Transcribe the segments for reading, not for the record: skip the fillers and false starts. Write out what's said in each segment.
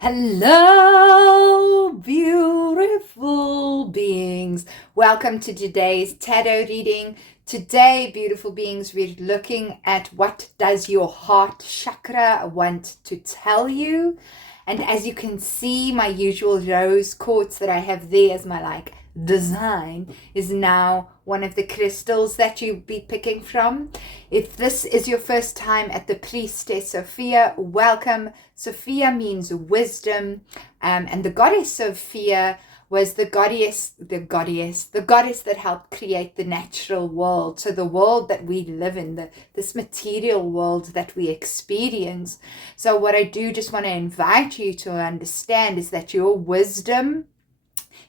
Hello, beautiful beings. Welcome to today's tarot reading. Today, beautiful beings, we're looking at what does your heart chakra want to tell you. And as you can see, my usual rose quartz that I have there as my design is now one of the crystals that you'll be picking from. If this is your first time at the Priestess Sophia, welcome. Sophia means wisdom, and the goddess Sophia was the goddess that helped create the natural world. So the world that we live in, this material world that we experience. So what I do just want to invite you to understand is that your wisdom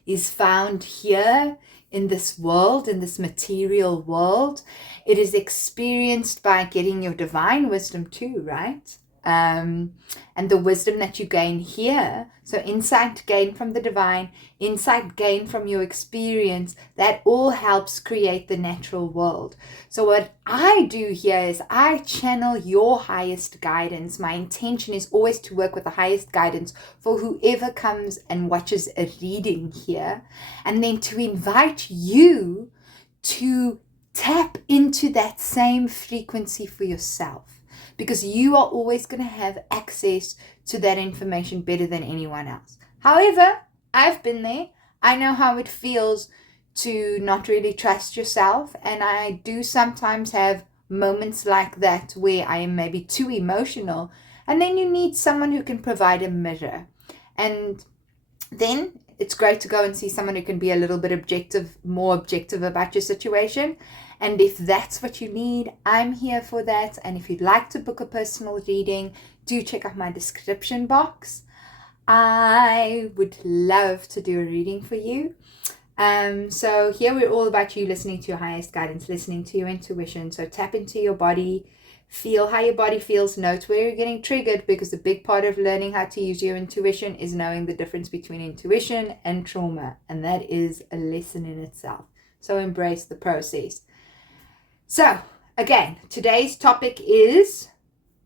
is found here in this world, in this material world. It is experienced by getting your divine wisdom too, right? And the wisdom that you gain here, so insight gained from the divine, insight gained from your experience, that all helps create the natural world. So what I do here is I channel your highest guidance. My intention is always to work with the highest guidance for whoever comes and watches a reading here, and then to invite you to tap into that same frequency for yourself. Because you are always going to have access to that information better than anyone else. However, I've been there. I know how it feels to not really trust yourself. And I do sometimes have moments like that where I am maybe too emotional. And then you need someone who can provide a mirror. And then it's great to go and see someone who can be a little bit more objective about your situation. And if that's what you need, I'm here for that. And if you'd like to book a personal reading, do check out my description box. I would love to do a reading for you. So here we're all about you listening to your highest guidance, listening to your intuition. So tap into your body, feel how your body feels, note where you're getting triggered, because a big part of learning how to use your intuition is knowing the difference between intuition and trauma. And that is a lesson in itself. So embrace the process. So, again, today's topic is,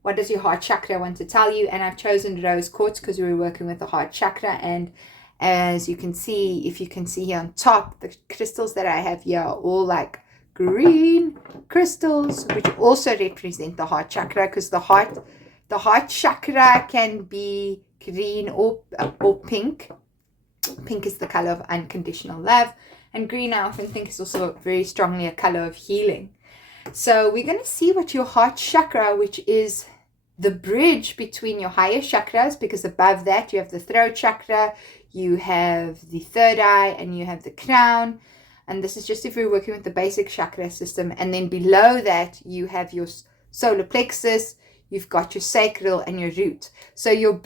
what does your heart chakra want to tell you? And I've chosen rose quartz because we were working with the heart chakra. And as you can see, if you can see here on top, the crystals that I have here are all like green crystals, which also represent the heart chakra, because the heart chakra can be green or pink. Pink is the color of unconditional love. And green, I often think, is also very strongly a color of healing. So we're going to see what your heart chakra, which is the bridge between your higher chakras, because above that you have the throat chakra, you have the third eye, and you have the crown. And this is just if you're working with the basic chakra system. And then below that you have your solar plexus, you've got your sacral and your root. So your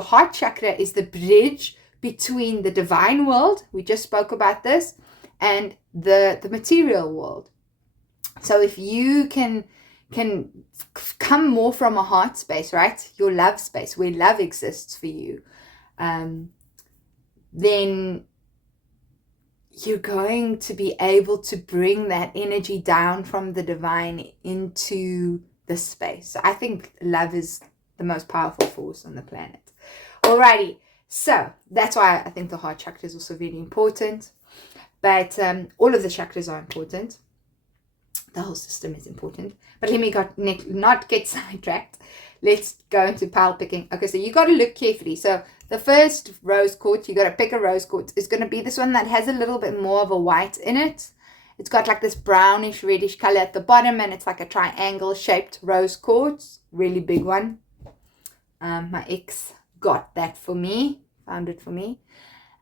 heart chakra is the bridge between the divine world, we just spoke about this, and the material world. So if you can come more from a heart space, right? Your love space, where love exists for you, then you're going to be able to bring that energy down from the divine into the space. So I think love is the most powerful force on the planet. Alrighty, so that's why I think the heart chakra is also really important. But all of the chakras are important. The whole system is important. But let me not get sidetracked. Let's go into pile picking. Okay, so you got to look carefully. So the first rose quartz, you got to pick a rose quartz, is going to be this one that has a little bit more of a white in it. It's got like this brownish reddish color at the bottom, and it's like a triangle shaped rose quartz. Really big one. My ex got that for me, found it for me.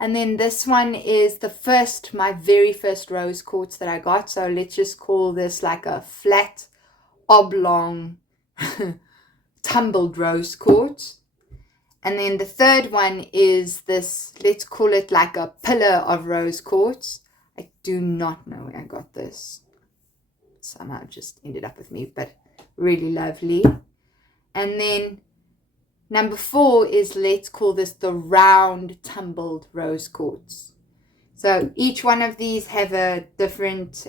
And then this one is my very first rose quartz that I got. So let's just call this like a flat, oblong, tumbled rose quartz. And then the third one is this, let's call it like a pillar of rose quartz. I do not know where I got this. Somehow it just ended up with me, but really lovely. And then number 4 is, let's call this the round tumbled rose quartz. So each one of these have a different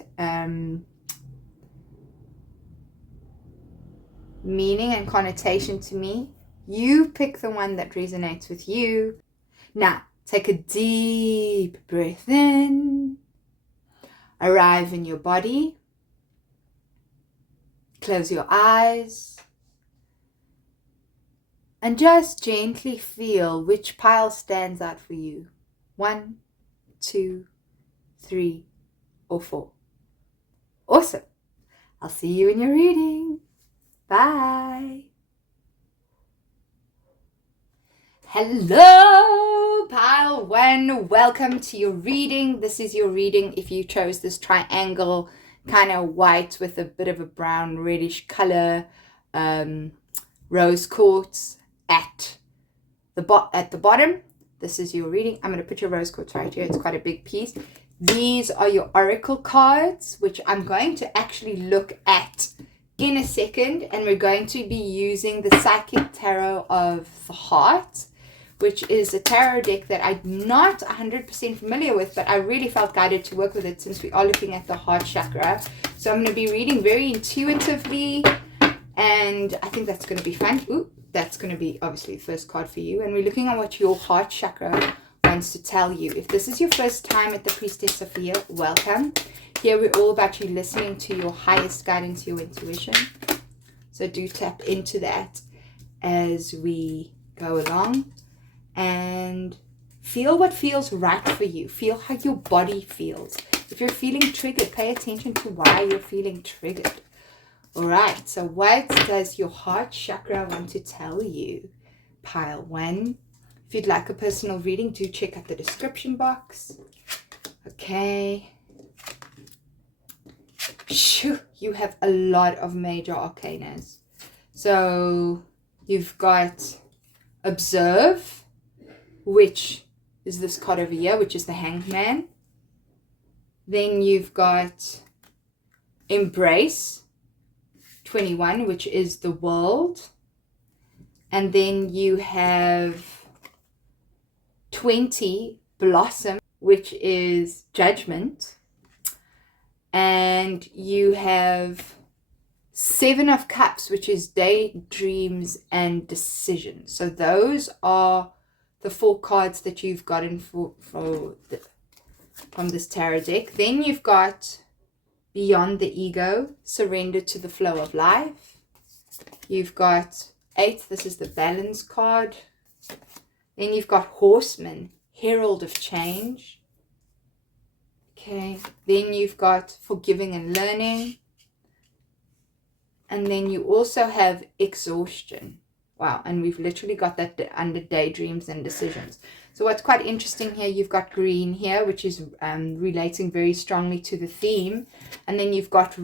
meaning and connotation to me. You pick the one that resonates with you. Now, take a deep breath in. Arrive in your body. Close your eyes. And just gently feel which pile stands out for you. 1, 2, 3, or 4. Awesome. I'll see you in your reading. Bye. Hello, pile 1. Welcome to your reading. This is your reading if you chose this triangle, kind of white with a bit of a brown reddish color, rose quartz at the bottom. This is your reading. I'm going to put your rose quartz right here. It's quite a big piece. These are your oracle cards, which I'm going to actually look at in a second. And we're going to be using the Psychic Tarot of the Heart, which is a tarot deck that I'm not 100% familiar with, but I really felt guided to work with it since we are looking at the heart chakra. So I'm going to be reading very intuitively, and I think that's going to be fun. Ooh, that's going to be obviously the first card for you. And we're looking at what your heart chakra wants to tell you. If this is your first time at the Priestess Sophia, welcome. Here we're all about you listening to your highest guidance, your intuition. So do tap into that as we go along. And feel what feels right for you. Feel how your body feels. If you're feeling triggered, pay attention to why you're feeling triggered. All right, so what does your heart chakra want to tell you? Pile 1. If you'd like a personal reading, do check out the description box. Okay. Shoo, you have a lot of major arcanas. So you've got Observe, which is this card over here, which is the Hanged Man. Then you've got Embrace, 21, which is the World. And then you have 20, Blossom, which is Judgment. And you have 7 of Cups, which is Daydreams and Decisions. So those are the 4 cards that you've gotten from this tarot deck. Then you've got Beyond the Ego, Surrender to the Flow of Life. You've got 8, this is the Balance card. Then you've got Horseman, Herald of Change. Okay, then you've got Forgiving and Learning. And then you also have Exhaustion. Wow, and we've literally got that under Daydreams and Decisions. So what's quite interesting here, you've got green here, which is relating very strongly to the theme. And then you've got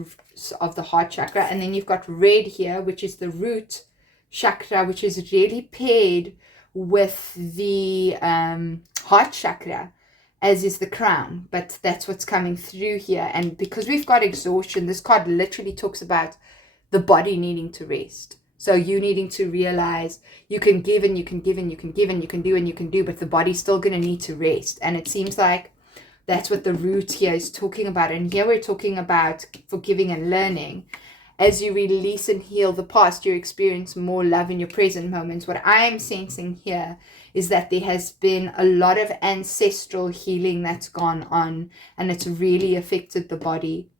of the heart chakra. And then you've got red here, which is the root chakra, which is really paired with the heart chakra, as is the crown. But that's what's coming through here. And because we've got exhaustion, this card literally talks about the body needing to rest. So you needing to realize you can give and you can give and you can give and you can do and you can do, but the body's still going to need to rest. And it seems like that's what the root here is talking about. And here we're talking about forgiving and learning. As you release and heal the past, you experience more love in your present moments. What I'm sensing here is that there has been a lot of ancestral healing that's gone on, and it's really affected the body.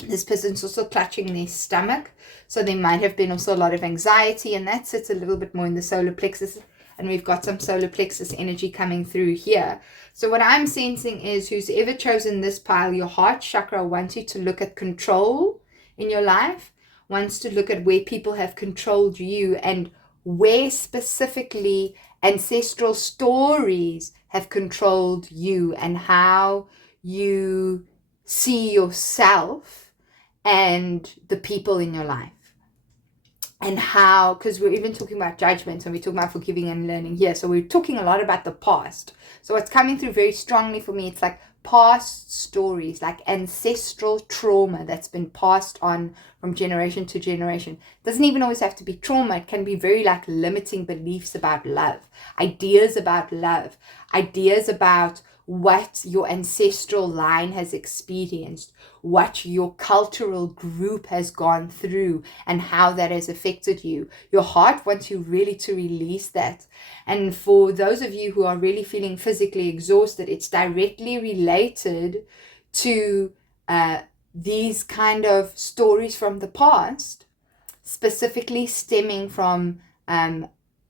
This person's also clutching their stomach, so there might have been also a lot of anxiety, and that sits a little bit more in the solar plexus, and we've got some solar plexus energy coming through here. So what I'm sensing is, who's ever chosen this pile, your heart chakra wants you to look at control in your life, wants to look at where people have controlled you, and where specifically ancestral stories have controlled you, and how you see yourself and the people in your life. And how, because we're even talking about judgment and we're talking about forgiving and learning here. So we're talking a lot about the past. So what's coming through very strongly for me, it's like past stories, like ancestral trauma that's been passed on from generation to generation. It doesn't even always have to be trauma. It can be very like limiting beliefs about love, ideas about what your ancestral line has experienced, what your cultural group has gone through, and how that has affected you. Your heart wants you really to release that. And for those of you who are really feeling physically exhausted, it's directly related to these kind of stories from the past, specifically stemming from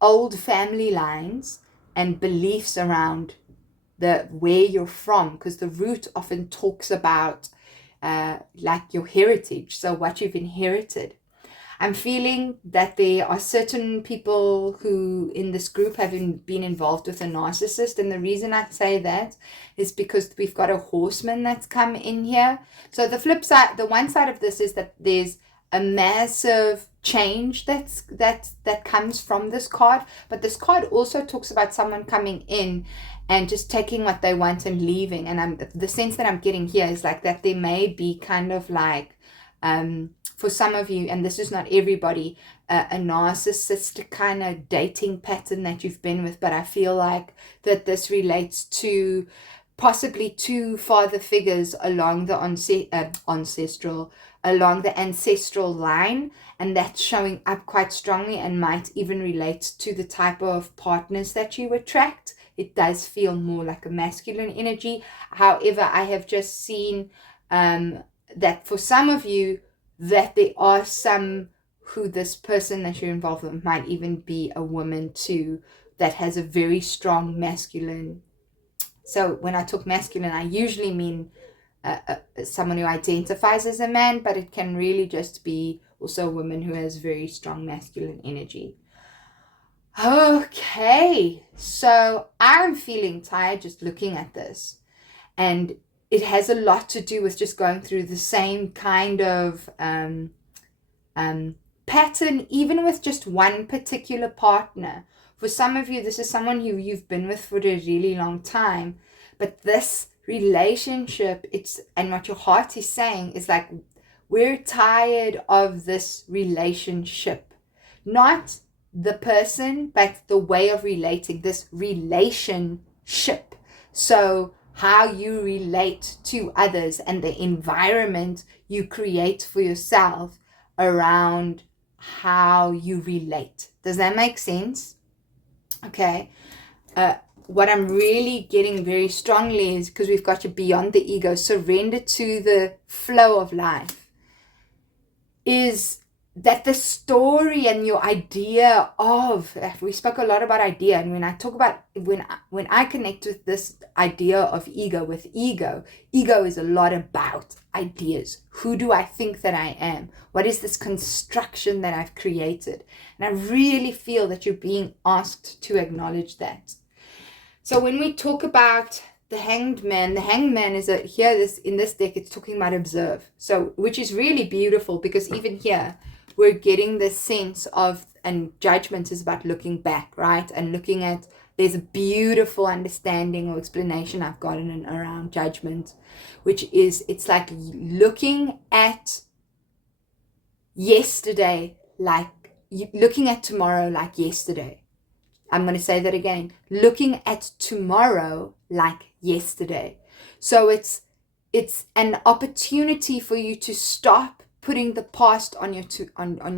old family lines and beliefs around where you're from, because the root often talks about like your heritage, so what you've inherited. I'm feeling that there are certain people who in this group have been involved with a narcissist, and the reason I say that is because we've got a horseman that's come in here. So the flip side, the one side of this is that there's a massive change that comes from this card, but this card also talks about someone coming in and just taking what they want and leaving. And the sense that I'm getting here is like that there may be kind of like for some of you, and this is not everybody, a narcissistic kind of dating pattern that you've been with, but I feel like that this relates to possibly two father figures along the along the ancestral line, and that's showing up quite strongly and might even relate to the type of partners that you attract. It does feel more like a masculine energy. However, I have just seen that for some of you, that there are some who this person that you're involved with might even be a woman too, that has a very strong masculine. So when I talk masculine, I usually mean someone who identifies as a man, but it can really just be also a woman who has very strong masculine energy. Okay, so I'm feeling tired just looking at this, and it has a lot to do with just going through the same kind of pattern, even with just one particular partner. For some of you, this is someone who you've been with for a really long time, but this relationship, and what your heart is saying is like, we're tired of this relationship. Not the person, but the way of relating, this relationship. So how you relate to others and the environment you create for yourself around how you relate. Does that make sense? Okay. What I'm really getting very strongly is, because we've got you beyond the ego, surrender to the flow of life, is that the story and your idea of, we spoke a lot about idea, and when I talk about, when I connect with this idea of ego, with ego is a lot about ideas. Who do I think that I am? What is this construction that I've created? And I really feel that you're being asked to acknowledge that. So when we talk about the hanged man is in this deck, it's talking about observe. So, which is really beautiful, because even here, we're getting this sense of, and judgment is about looking back, right? And looking at, there's a beautiful understanding or explanation I've gotten around judgment, which is, it's like looking at yesterday, like looking at tomorrow like yesterday. I'm going to say that again. Looking at tomorrow like yesterday. So it's an opportunity for you to stop putting the past on your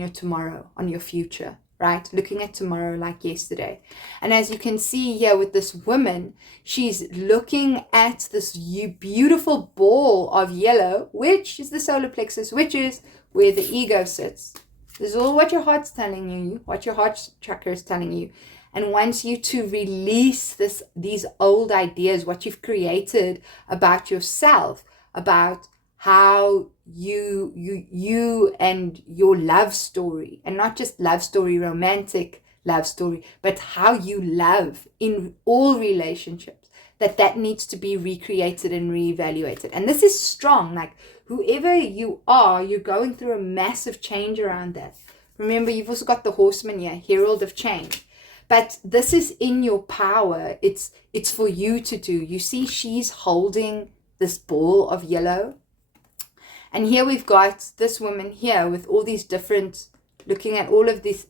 tomorrow, on your future, right? Looking at tomorrow like yesterday. And as you can see here with this woman, she's looking at this beautiful ball of yellow, which is the solar plexus, which is where the ego sits. This is all what your heart's telling you, what your heart chakra is telling you, and wants you to release these old ideas, what you've created about yourself, about how you and your love story, and not just love story, romantic love story, but how you love in all relationships, that needs to be recreated and reevaluated. And this is strong. Like, whoever you are, you're going through a massive change around that. Remember, you've also got the horseman here, herald of change. But this is in your power. It's for you to do. You see, she's holding this ball of yellow. And here we've got this woman here with all these different looking at all of these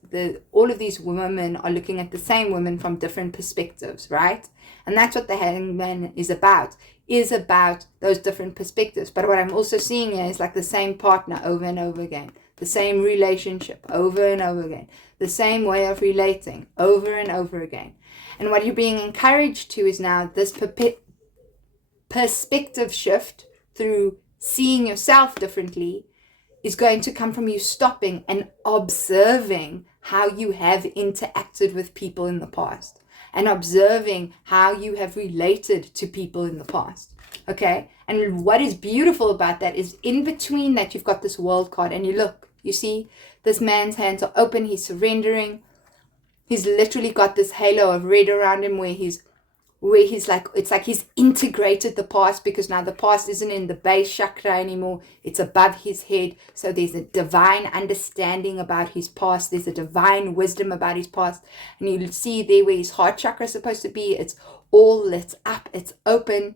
women are looking at the same women from different perspectives, right? And that's what the Hangman is about those different perspectives. But what I'm also seeing here is like the same partner over and over again, the same relationship over and over again, the same way of relating over and over again. And what you're being encouraged to is now this perspective shift through seeing yourself differently is going to come from you stopping and observing how you have interacted with people in the past and observing how you have related to people in the past. Okay? And what is beautiful about that is in between that you've got this world card, and you see this man's hands are open, he's surrendering. He's literally got this halo of red around him where he's like, it's like he's integrated the past, because now the past isn't in the base chakra anymore, it's above his head. So there's a divine understanding about his past, there's a divine wisdom about his past, and you'll see there where his heart chakra is supposed to be, it's all lit up, it's open,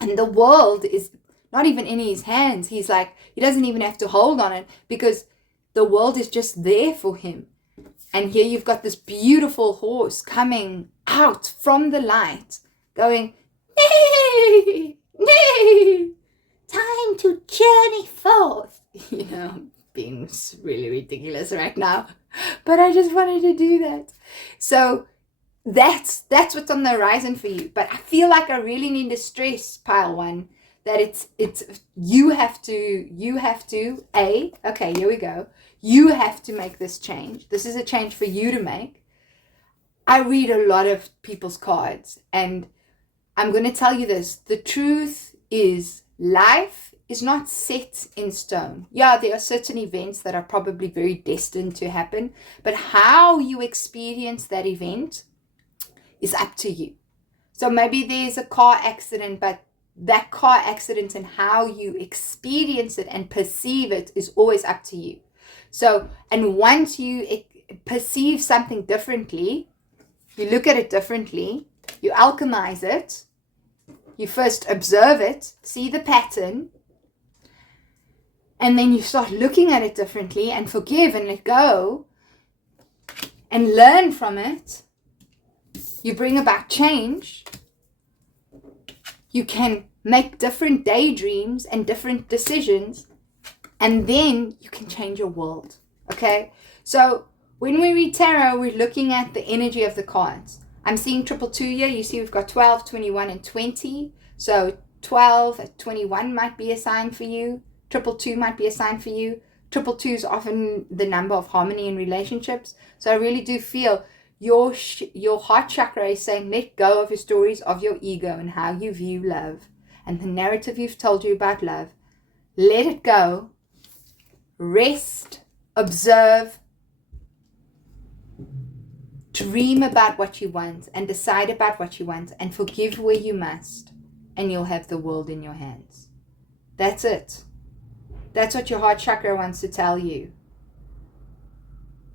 and the world is not even in his hands. He's like, he doesn't even have to hold on it, because the world is just there for him. And here you've got this beautiful horse coming out from the light, going, nay, nay, time to journey forth. I'm being really ridiculous right now, but I just wanted to do that. So that's what's on the horizon for you. But I feel like I really need to stress, pile one, that it's you have to okay, here we go. You have to make this change. This is a change for you to make. I read a lot of people's cards, and I'm going to tell you this. The truth is, life is not set in stone. Yeah, there are certain events that are probably very destined to happen, but how you experience that event is up to you. So maybe there's a car accident, but that car accident and how you experience it and perceive it is always up to you. So, and once you perceive something differently, you look at it differently, you alchemize it, you first observe it, see the pattern, and then you start looking at it differently and forgive and let go and learn from it. You bring about change. You can make different daydreams and different decisions, and then you can change your world. Okay? So when we read tarot, we're looking at the energy of the cards. I'm seeing 222 here. You see we've got 12, 21, and 20. So 12 at 21 might be a sign for you. 222 might be a sign for you. 222 is often the number of harmony in relationships. So I really do feel your heart chakra is saying, let go of your stories of your ego and how you view love and the narrative you've told you about love. Let it go. Rest, observe, dream about what you want and decide about what you want and forgive where you must, and you'll have the world in your hands. That's it. That's what your heart chakra wants to tell you.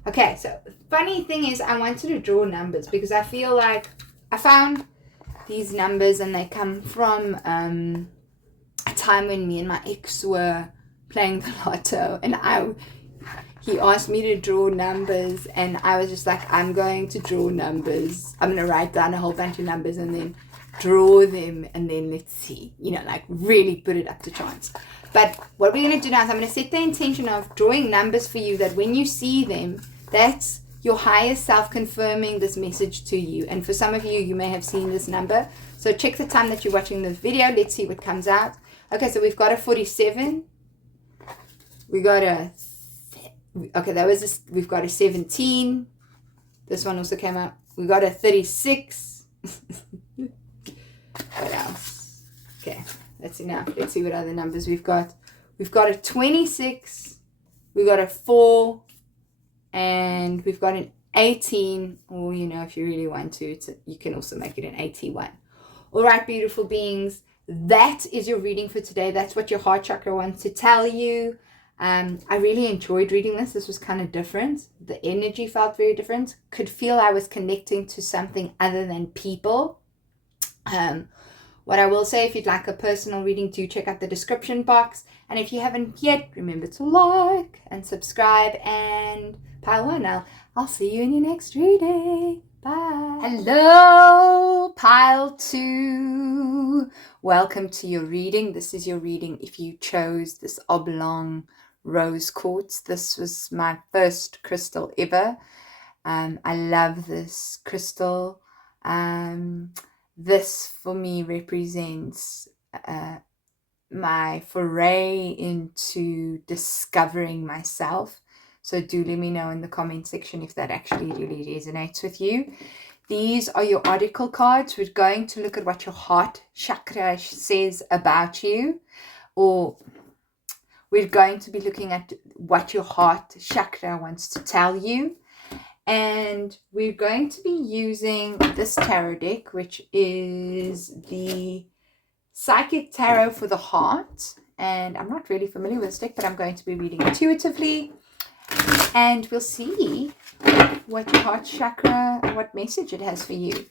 Okay, so funny thing is I wanted to draw numbers because I feel like I found these numbers and they come from a time when me and my ex were playing the lotto, and he asked me to draw numbers, and I was just like, I'm going to draw numbers. I'm going to write down a whole bunch of numbers and then draw them, and then let's see, like really put it up to chance. But what we're going to do now is I'm going to set the intention of drawing numbers for you that when you see them, that's your higher self confirming this message to you. And for some of you, you may have seen this number. So check the time that you're watching the video. Let's see what comes out. Okay, so we've got a 47. We got a, we've got a 17. This one also came out. We got a 36. What else? Okay, that's enough. Let's see what other numbers we've got. We've got a 26. We got a 4. And we've got an 18. Or, if you really want to, you can also make it an 81. All right, beautiful beings. That is your reading for today. That's what your heart chakra wants to tell you. I really enjoyed reading this. This was kind of different. The energy felt very different. Could feel I was connecting to something other than people. What I will say, if you'd like a personal reading, do check out the description box. And if you haven't yet, remember to like and subscribe. And pile one, I'll see you in your next reading. Bye. Hello, pile 2. Welcome to your reading. This is your reading if you chose this oblong rose quartz. This was my first crystal ever. I love this crystal. This for me represents my foray into discovering myself. So do let me know in the comment section if that actually really resonates with you. These are your article cards. We're going to look at what your heart chakra says about you, or we're going to be looking at what your heart chakra wants to tell you. And we're going to be using this tarot deck, which is the Psychic Tarot for the Heart. And I'm not really familiar with this deck, but I'm going to be reading intuitively. And we'll see what your heart chakra, what message it has for you.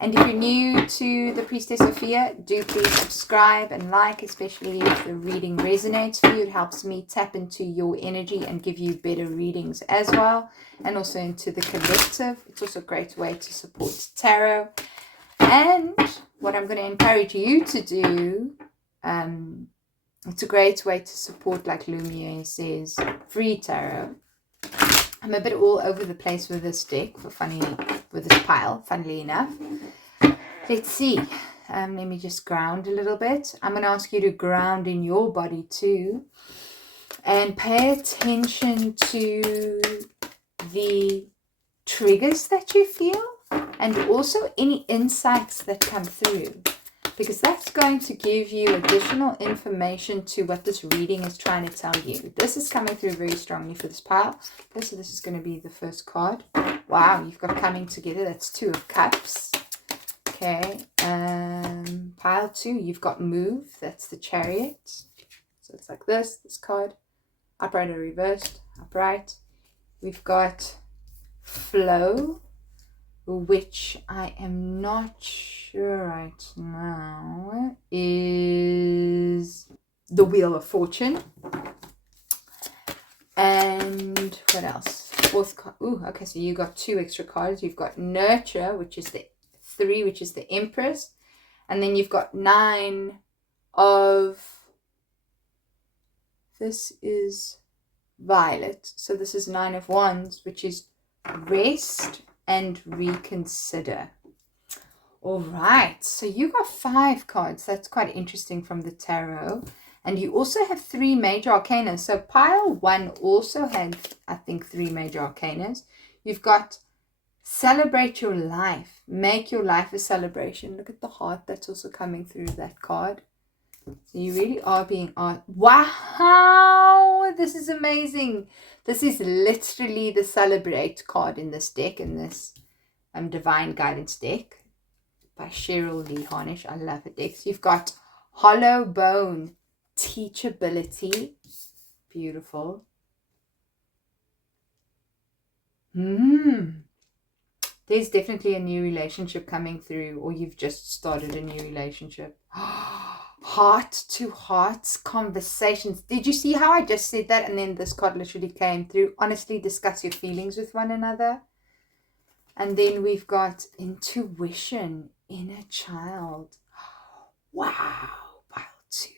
And if you're new to the Priestess Sophia, do please subscribe and like, especially if the reading resonates for you. It helps me tap into your energy and give you better readings as well. And also into the collective. It's also a great way to support tarot. And what I'm going to encourage you to do, it's a great way to support, like Lumiere says, free tarot. I'm a bit all over the place with this deck, with this pile, funnily enough. Let's see. Let me just ground a little bit. I'm going to ask you to ground in your body too. And pay attention to the triggers that you feel. And also any insights that come through. Because that's going to give you additional information to what this reading is trying to tell you. This is coming through very strongly for this pile. Okay, so this is going to be the first card. Wow, you've got coming together. That's 2 of Cups. Okay, pile 2, you've got move. That's the Chariot. So it's like this card. Upright or reversed. Upright. We've got flow, which I am not sure right now is the Wheel of Fortune. And what else? 4th card. Ooh, okay, so you got 2 extra cards. You've got Nurture, which is the 3, which is the Empress. And then you've got 9 of, this is Violet. So this is 9 of Wands, which is rest and reconsider. All right, so you got 5 cards. That's quite interesting from the tarot. And you also have 3 major arcanas. So pile 1 also had, I think, 3 major arcanas. You've got celebrate your life. Make your life a celebration. Look at the heart that's also coming through that card. So you really are being asked. Wow, this is amazing. This is literally the celebrate card in this deck, in this Divine Guidance deck by Cheryl Lee Harnish. I love it deck. So you've got hollow bone, teachability. Beautiful. There's definitely a new relationship coming through, or you've just started a new relationship. Heart to hearts conversations. Did you see how I just said that? And then this card literally came through. Honestly, discuss your feelings with one another. And then we've got intuition, inner child. Wow, pile 2.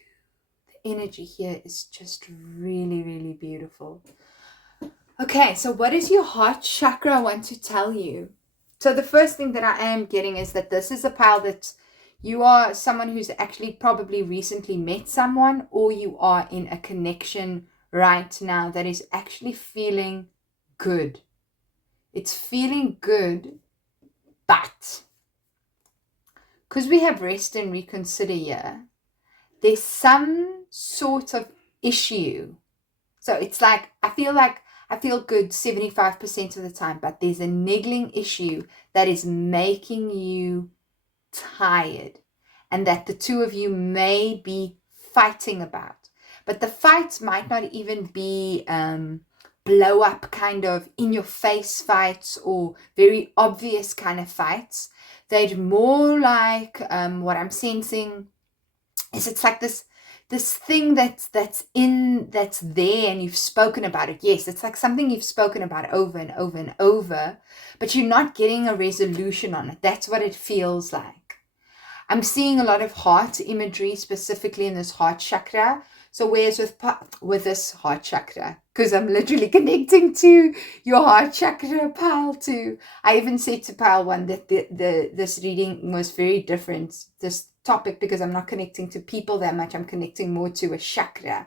The energy here is just really, really beautiful. Okay, so what does your heart chakra want to tell you? So the first thing that I am getting is that this is a pile that you are someone who's actually probably recently met someone, or you are in a connection right now that is actually feeling good. It's feeling good, but because we have rest and reconsider here, there's some sort of issue. So it's like, I feel good 75% of the time, but there's a niggling issue that is making you tired, and that the two of you may be fighting about. But the fights might not even be blow up kind of in your face fights or very obvious kind of fights. They're more like what I'm sensing is it's like this thing that's there, and you've spoken about it. Yes, it's like something you've spoken about over and over and over, but you're not getting a resolution on it. That's what it feels like. I'm seeing a lot of heart imagery, specifically in this heart chakra. So whereas with this heart chakra, because I'm literally connecting to your heart chakra, Pal, too. I even said to Pal one that this reading was very different, this topic, because I'm not connecting to people that much. I'm connecting more to a chakra,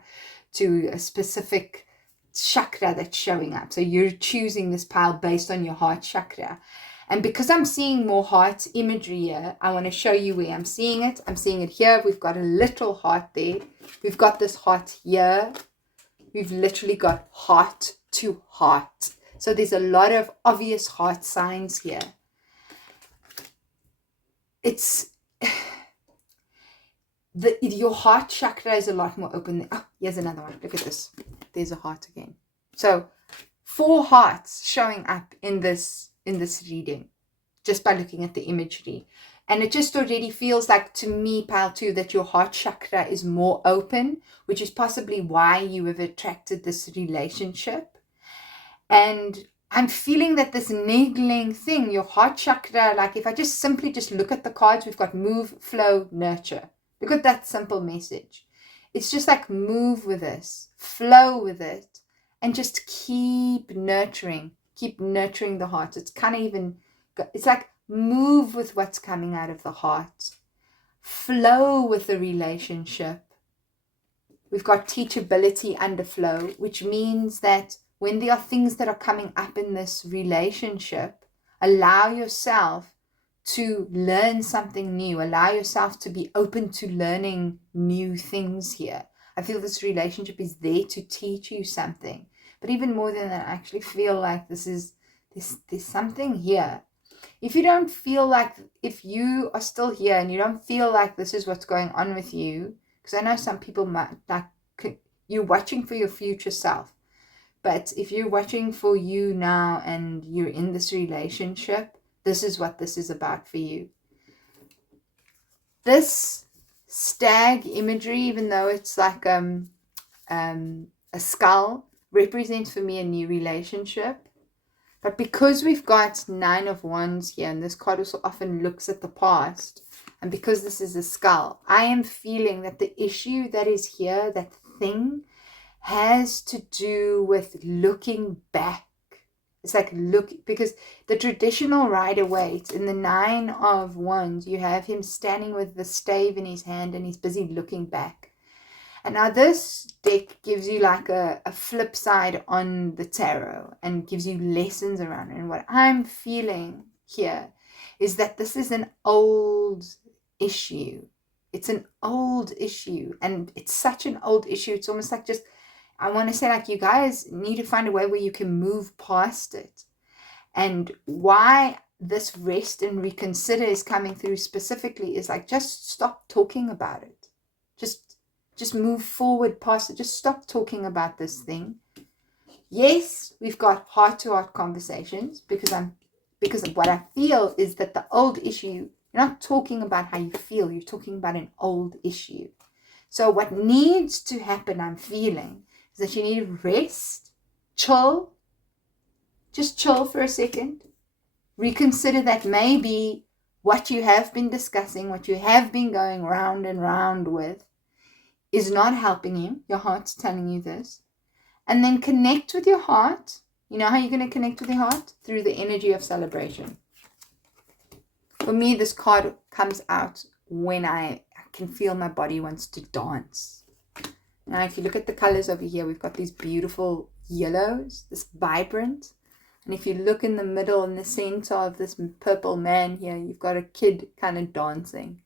to a specific chakra that's showing up. So you're choosing this, Pal, based on your heart chakra. And because I'm seeing more heart imagery here, I want to show you where I'm seeing it. I'm seeing it here. We've got a little heart there. We've got this heart here. We've literally got heart to heart. So there's a lot of obvious heart signs here. It's your heart chakra is a lot more open. Oh, here's another one. Look at this. There's a heart again. So 4 hearts showing up in this reading, just by looking at the imagery. And it just already feels like, to me, Pal, too, that your heart chakra is more open, which is possibly why you have attracted this relationship. And I'm feeling that this niggling thing, your heart chakra, like if I just simply look at the cards, we've got move, flow, nurture. Look at that simple message. It's just like move with this, flow with it, and just keep nurturing the heart. It's kind of even, it's like move with what's coming out of the heart. Flow with the relationship. We've got teachability under flow, which means that when there are things that are coming up in this relationship, allow yourself to learn something new. Allow yourself to be open to learning new things here. I feel this relationship is there to teach you something. But even more than that, I actually feel like there's something here. If you don't feel like, if you are still here and you don't feel like this is what's going on with you, because I know some people might, like, you're watching for your future self. But if you're watching for you now and you're in this relationship, this is what this is about for you. This stag imagery, even though it's like a skull, represents for me a new relationship. But because we've got 9 of Wands here, and this card also often looks at the past, and because this is a skull, I am feeling that the issue that is here, that thing, has to do with looking back. It's like because the traditional Rider-Waite in the 9 of Wands, you have him standing with the stave in his hand and he's busy looking back. And now this deck gives you like a flip side on the tarot and gives you lessons around it. And what I'm feeling here is that this is an old issue. It's an old issue, and it's such an old issue. It's almost like just, I want to say, like, you guys need to find a way where you can move past it. And why this rest and reconsider is coming through specifically is like, just stop talking about it. Just move forward past it. Just stop talking about this thing. Yes, we've got heart-to-heart conversations, because what I feel is that the old issue, you're not talking about how you feel, you're talking about an old issue. So what needs to happen, I'm feeling, is that you need to rest, chill, just chill for a second, reconsider that maybe what you have been discussing, what you have been going round and round with, is not helping you. Your heart's telling you this. And then connect with your heart. You know how you're going to connect with your heart? Through the energy of celebration. For me, this card comes out when I can feel my body wants to dance. Now, if you look at the colors over here, we've got these beautiful yellows, this vibrant. And if you look in the middle, in the center of this purple man here, you've got a kid kind of dancing.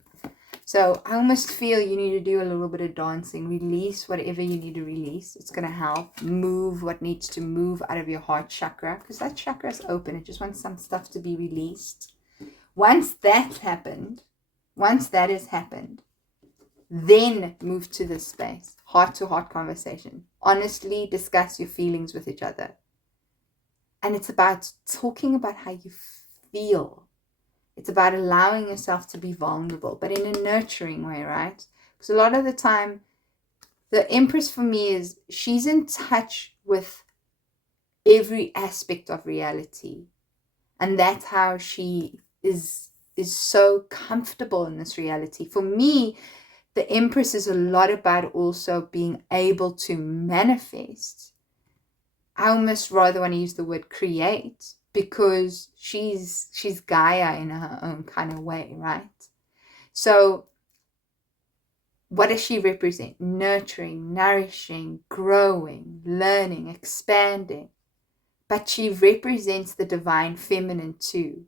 So I almost feel you need to do a little bit of dancing. Release whatever you need to release. It's going to help move what needs to move out of your heart chakra, because that chakra is open. It just wants some stuff to be released. Once that has happened, then move to this space. Heart-to-heart conversation. Honestly discuss your feelings with each other. And it's about talking about how you feel. It's about allowing yourself to be vulnerable, but in a nurturing way, right? Because a lot of the time, the Empress for me is she's in touch with every aspect of reality. And that's how she is so comfortable in this reality. For me, the Empress is a lot about also being able to manifest. I almost rather want to use the word create, because she's Gaia in her own kind of way, right? So what does she represent? Nurturing, nourishing, growing, learning, expanding. But she represents the divine feminine too.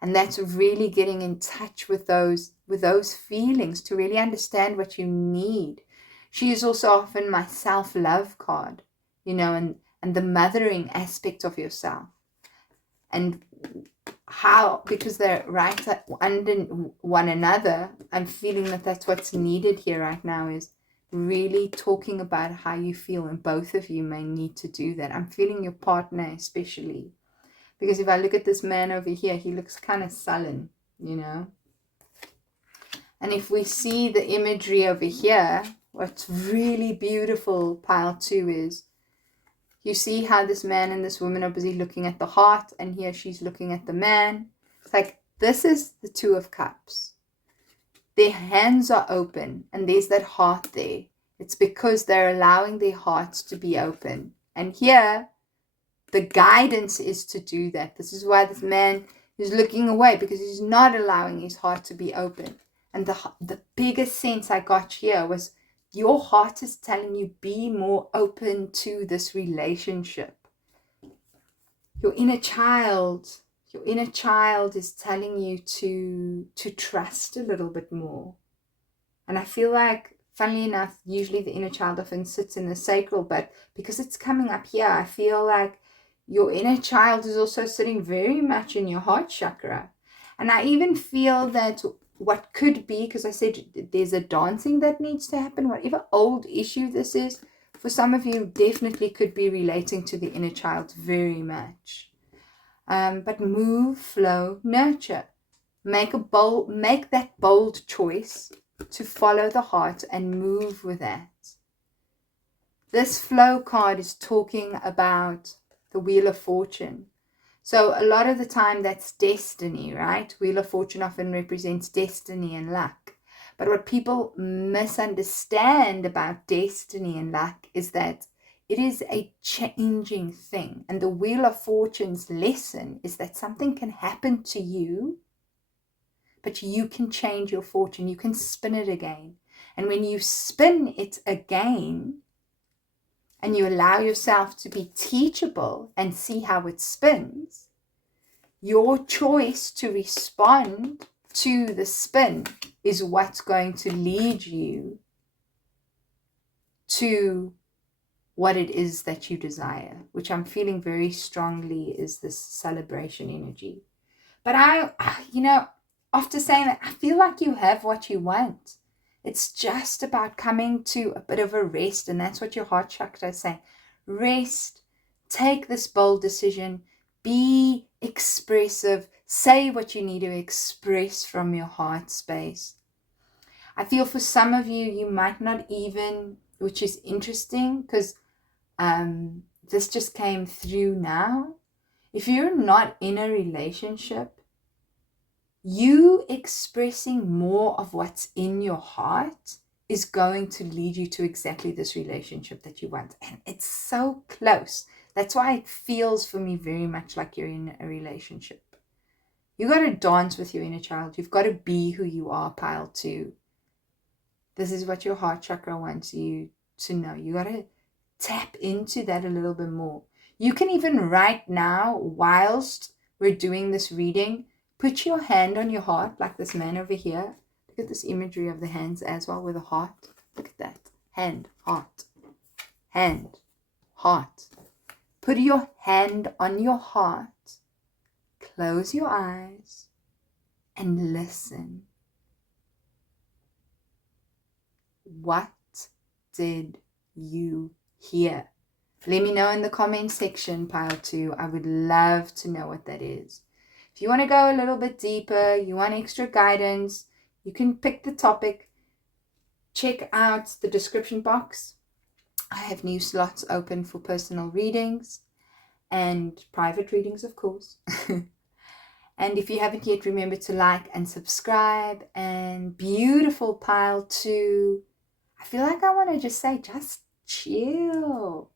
And that's really getting in touch with those feelings to really understand what you need. She is also often my self-love card, and the mothering aspect of yourself. And how, because they're right under one another, I'm feeling that that's what's needed here right now, is really talking about how you feel, and both of you may need to do that. I'm feeling your partner especially, because if I look at this man over here, he looks kind of sullen, and if we see the imagery over here, what's really beautiful, pile 2, is you see how this man and this woman are busy looking at the heart, and here she's looking at the man. It's like, this is the 2 of Cups. Their hands are open, and there's that heart there. It's because they're allowing their hearts to be open. And here, the guidance is to do that. This is why this man is looking away, because he's not allowing his heart to be open. And the biggest sense I got here was, your heart is telling you, be more open to this relationship. Your inner child is telling you to trust a little bit more. And I feel like, funnily enough, usually the inner child often sits in the sacral, but because it's coming up here, I feel like your inner child is also sitting very much in your heart chakra. And I even feel that what could be, because I said there's a dancing that needs to happen, whatever old issue this is, for some of you definitely could be relating to the inner child very much. But move, flow, nurture. Make that bold choice to follow the heart and move with that. This flow card is talking about the Wheel of Fortune. So a lot of the time that's destiny, right? Wheel of Fortune often represents destiny and luck. But what people misunderstand about destiny and luck is that it is a changing thing. And the Wheel of Fortune's lesson is that something can happen to you, but you can change your fortune. You can spin it again. And when you spin it again, and you allow yourself to be teachable and see how it spins, your choice to respond to the spin is what's going to lead you to what it is that you desire, which I'm feeling very strongly is this celebration energy. But after saying that, I feel like you have what you want. It's just about coming to a bit of a rest, and that's what your heart chakra is saying. Rest, take this bold decision, be expressive, say what you need to express from your heart space. I feel for some of you, you might not even, which is interesting, because this just came through now. If you're not in a relationship, you expressing more of what's in your heart is going to lead you to exactly this relationship that you want. And it's so close. That's why it feels for me very much like you're in a relationship. You got to dance with your inner child. You've got to be who you are, pile 2. This is what your heart chakra wants you to know. You got to tap into that a little bit more. You can even right now, whilst we're doing this reading, put your hand on your heart, like this man over here. Look at this imagery of the hands as well with a heart. Look at that. Hand, heart. Hand, heart. Put your hand on your heart. Close your eyes and listen. What did you hear? Let me know in the comment section, pile 2. I would love to know what that is. If you want to go a little bit deeper, you want extra guidance, you can pick the topic. Check out the description box. I have new slots open for personal readings and private readings, of course. And if you haven't yet, remember to like and subscribe. And beautiful pile 2. I feel like I want to just say, just chill.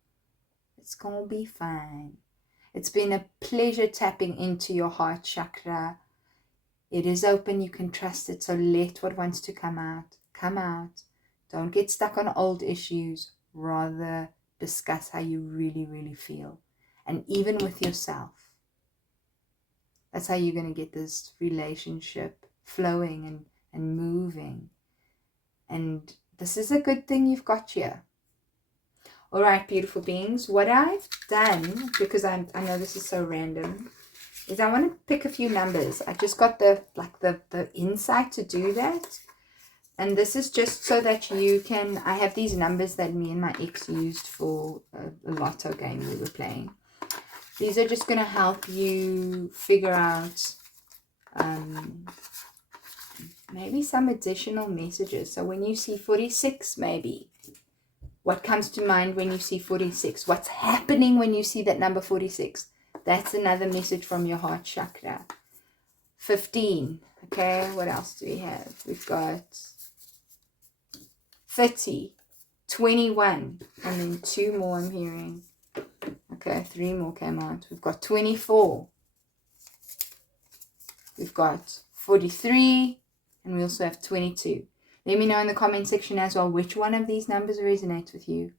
It's going to be fine. It's been a pleasure tapping into your heart chakra. It is open. You can trust it. So let what wants to come out, come out. Don't get stuck on old issues. Rather discuss how you really, really feel. And even with yourself. That's how you're going to get this relationship flowing and moving. And this is a good thing you've got here. All right, beautiful beings. What I've done, because I know this is so random, is I want to pick a few numbers. I just got the insight to do that. And this is just so that you can, I have these numbers that me and my ex used for a lotto game we were playing. These are just going to help you figure out maybe some additional messages. So when you see 46, maybe, what comes to mind when you see 46? What's happening when you see that number 46? That's another message from your heart chakra. 15. Okay, what else do we have? We've got 30, 21, and then 2 more I'm hearing. Okay, 3 more came out. We've got 24. We've got 43. And we also have 22. Let me know in the comment section as well which one of these numbers resonates with you.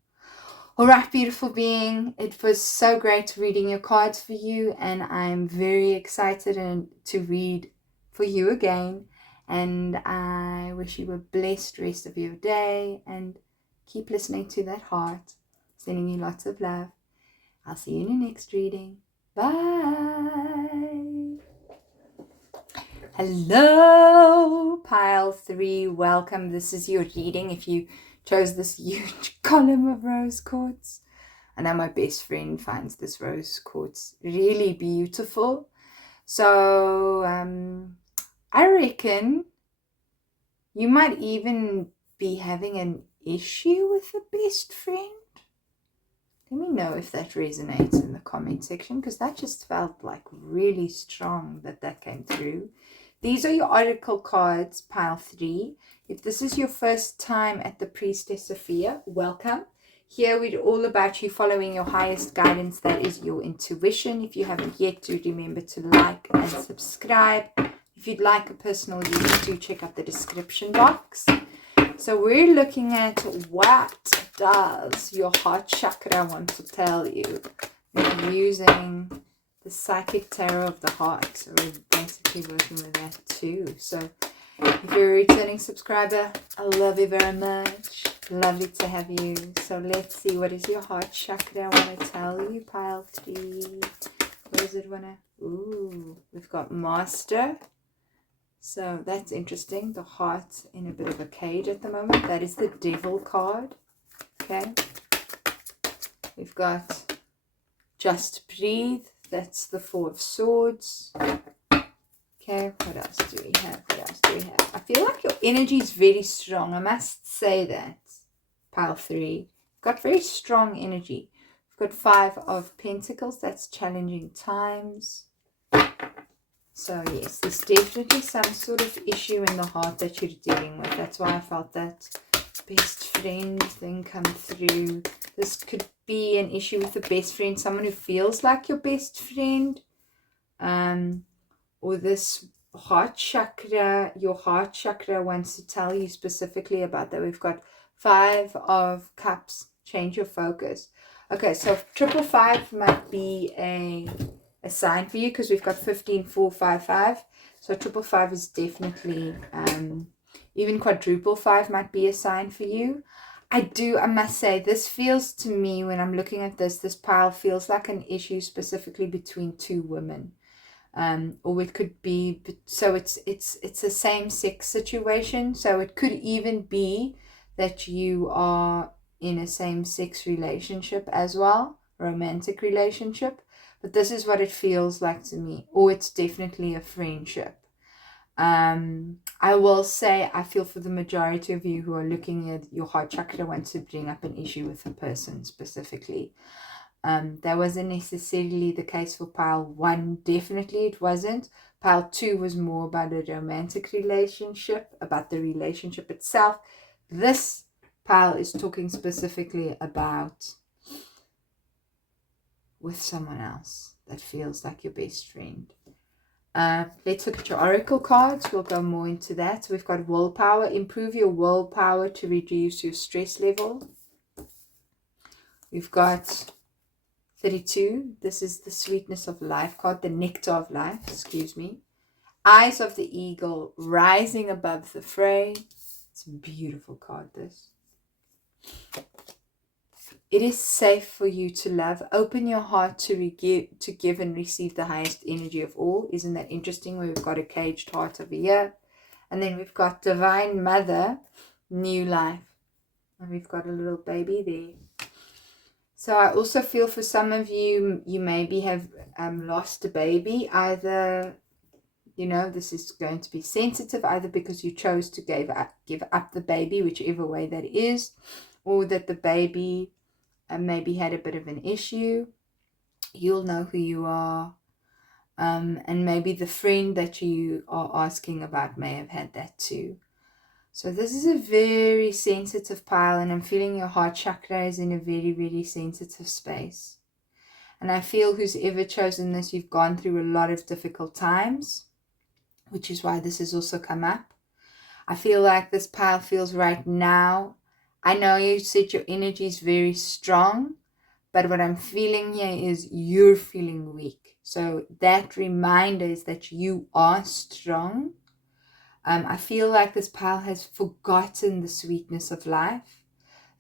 All right, beautiful being. It was so great reading your cards for you. And I'm very excited to read for you again. And I wish you a blessed rest of your day. And keep listening to that heart. Sending you lots of love. I'll see you in the next reading. Bye. Hello, pile 3. Welcome. This is your reading if you chose this huge column of rose quartz. I know my best friend finds this rose quartz really beautiful. So I reckon you might even be having an issue with a best friend. Let me know if that resonates in the comment section, because that just felt like really strong that came through. These are your oracle cards, pile 3. If this is your first time at the Priestess Sophia, welcome. Here we're all about you following your highest guidance, that is your intuition. If you haven't yet, do remember to like and subscribe. If you'd like a personal reading, do check out the description box. So we're looking at what does your heart chakra want to tell you. We're using the Psychic Tarot of the Heart. So we're basically working with that too. So if you're a returning subscriber, I love you very much. Lovely to have you. So let's see, what is your heart chakra want to tell you, pile 3? What does it want to... Ooh, we've got Master. So that's interesting. The heart in a bit of a cage at the moment. That is the Devil card. Okay. We've got Just Breathe. That's the 4 of Swords. Okay. What else do we have? What else do we have? I feel like your energy is very strong. I must say that. Pile 3. You've got very strong energy. We've got 5 of Pentacles. That's challenging times. So yes, there's definitely some sort of issue in the heart that you're dealing with. That's why I felt that best friend thing come through. This could be an issue with a best friend, someone who feels like your best friend. Or this heart chakra, your heart chakra wants to tell you specifically about that. We've got 5 of Cups, change your focus. Okay, so 555 might be a sign for you, because we've got 15, 4, 5, 5. So 555 is definitely, even quadruple 5 might be a sign for you. I must say, this feels to me, when I'm looking at this pile feels like an issue specifically between 2 women. Or it could be, so it's a same-sex situation. So it could even be that you are in a same-sex relationship as well, romantic relationship. but this is what it feels like to me. Or it's definitely a friendship. I will say I feel for the majority of you who are looking at your heart chakra want to bring up an issue with a person specifically. That wasn't necessarily the case for pile 1. Definitely it wasn't. Pile 2 was more about a romantic relationship, about the relationship itself. This pile is talking specifically about with someone else that feels like your best friend. Let's look at your oracle cards. We'll go more into that. We've got willpower. Improve your willpower to reduce your stress level. We've got 32. This is the sweetness of life card, the nectar of life, excuse me. Eyes of the eagle, rising above the fray. It's a beautiful card, this. It is safe for you to love. Open your heart to give and receive the highest energy of all. Isn't that interesting? Where we've got a caged heart over here. And then we've got Divine Mother, new life. And we've got a little baby there. So I also feel for some of you, you maybe have lost a baby. Either, you know, this is going to be sensitive, either because you chose to give up the baby, whichever way that is, or that the baby maybe had a bit of an issue. You'll know who you are. And maybe the friend that you are asking about may have had that too. So this is a very sensitive pile, and I'm feeling your heart chakra is in a very, very sensitive space. And I feel who's ever chosen this, you've gone through a lot of difficult times, which is why this has also come up. I feel like this pile feels right now. I know you said your energy is very strong, but what I'm feeling here is you're feeling weak. So that reminder is that you are strong. I feel like this pile has forgotten the sweetness of life.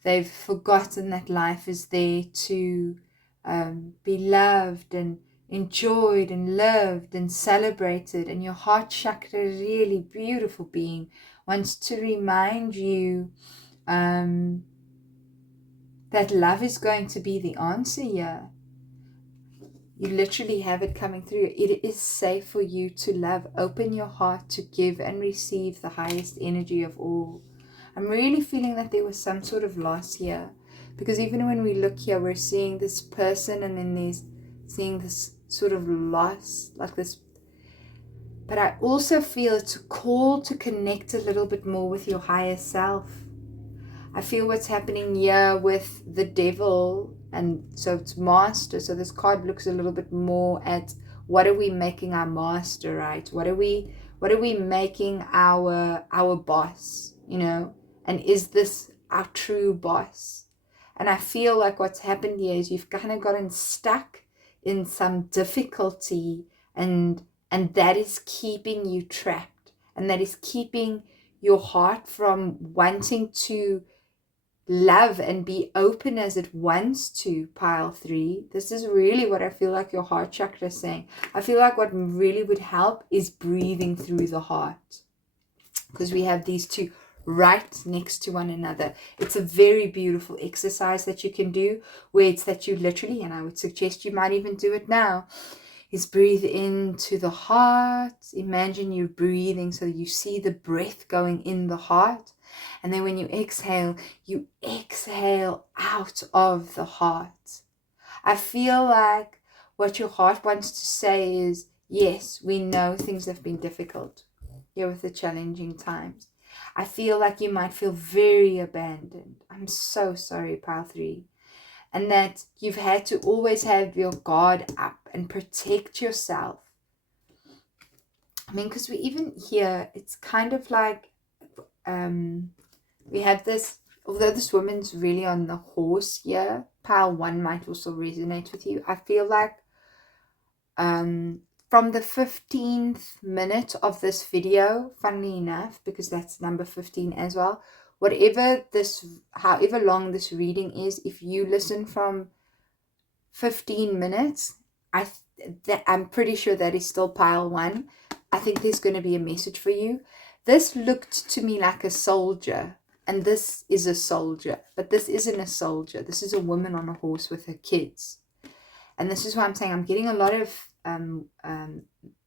They've forgotten that life is there to be loved and enjoyed and loved and celebrated. And your heart chakra, really beautiful being, wants to remind you that love is going to be the answer here. You literally have it coming through. It is safe for you to love. Open your heart to give and receive the highest energy of all. I'm really feeling that there was some sort of loss here. Because even when we look here, we're seeing this person and then there's seeing this sort of loss, like this. But I also feel it's a call to connect a little bit more with your higher self. I feel what's happening here with the devil, and so it's master. So this card looks a little bit more at what are we making our master, right? What are we making our boss, you know? And is this our true boss? And I feel like what's happened here is you've kind of gotten stuck in some difficulty, and that is keeping you trapped, and that is keeping your heart from wanting to love and be open as it wants to, pile 3. This is really what I feel like your heart chakra is saying. I feel like what really would help is breathing through the heart, because we have these two right next to one another. It's a very beautiful exercise that you can do, where it's that you literally, and I would suggest you might even do it now, is breathe into the heart. Imagine you're breathing so you see the breath going in the heart. And then when you exhale out of the heart. I feel like what your heart wants to say is, yes, we know things have been difficult here with the challenging times. I feel like you might feel very abandoned. I'm so sorry, pile 3. And that you've had to always have your guard up and protect yourself. I mean, because we even here, it's kind of like we have this, although this woman's really on the horse here, pile 1 might also resonate with you. I feel like from the 15th minute of this video, funnily enough, because that's number 15 as well, however long this reading is, if you listen from 15 minutes, I'm pretty sure that is still pile 1. I think there's going to be a message for you. This looked to me like a soldier, and this is a soldier, but this isn't a soldier. This is a woman on a horse with her kids. And this is why I'm saying I'm getting a lot of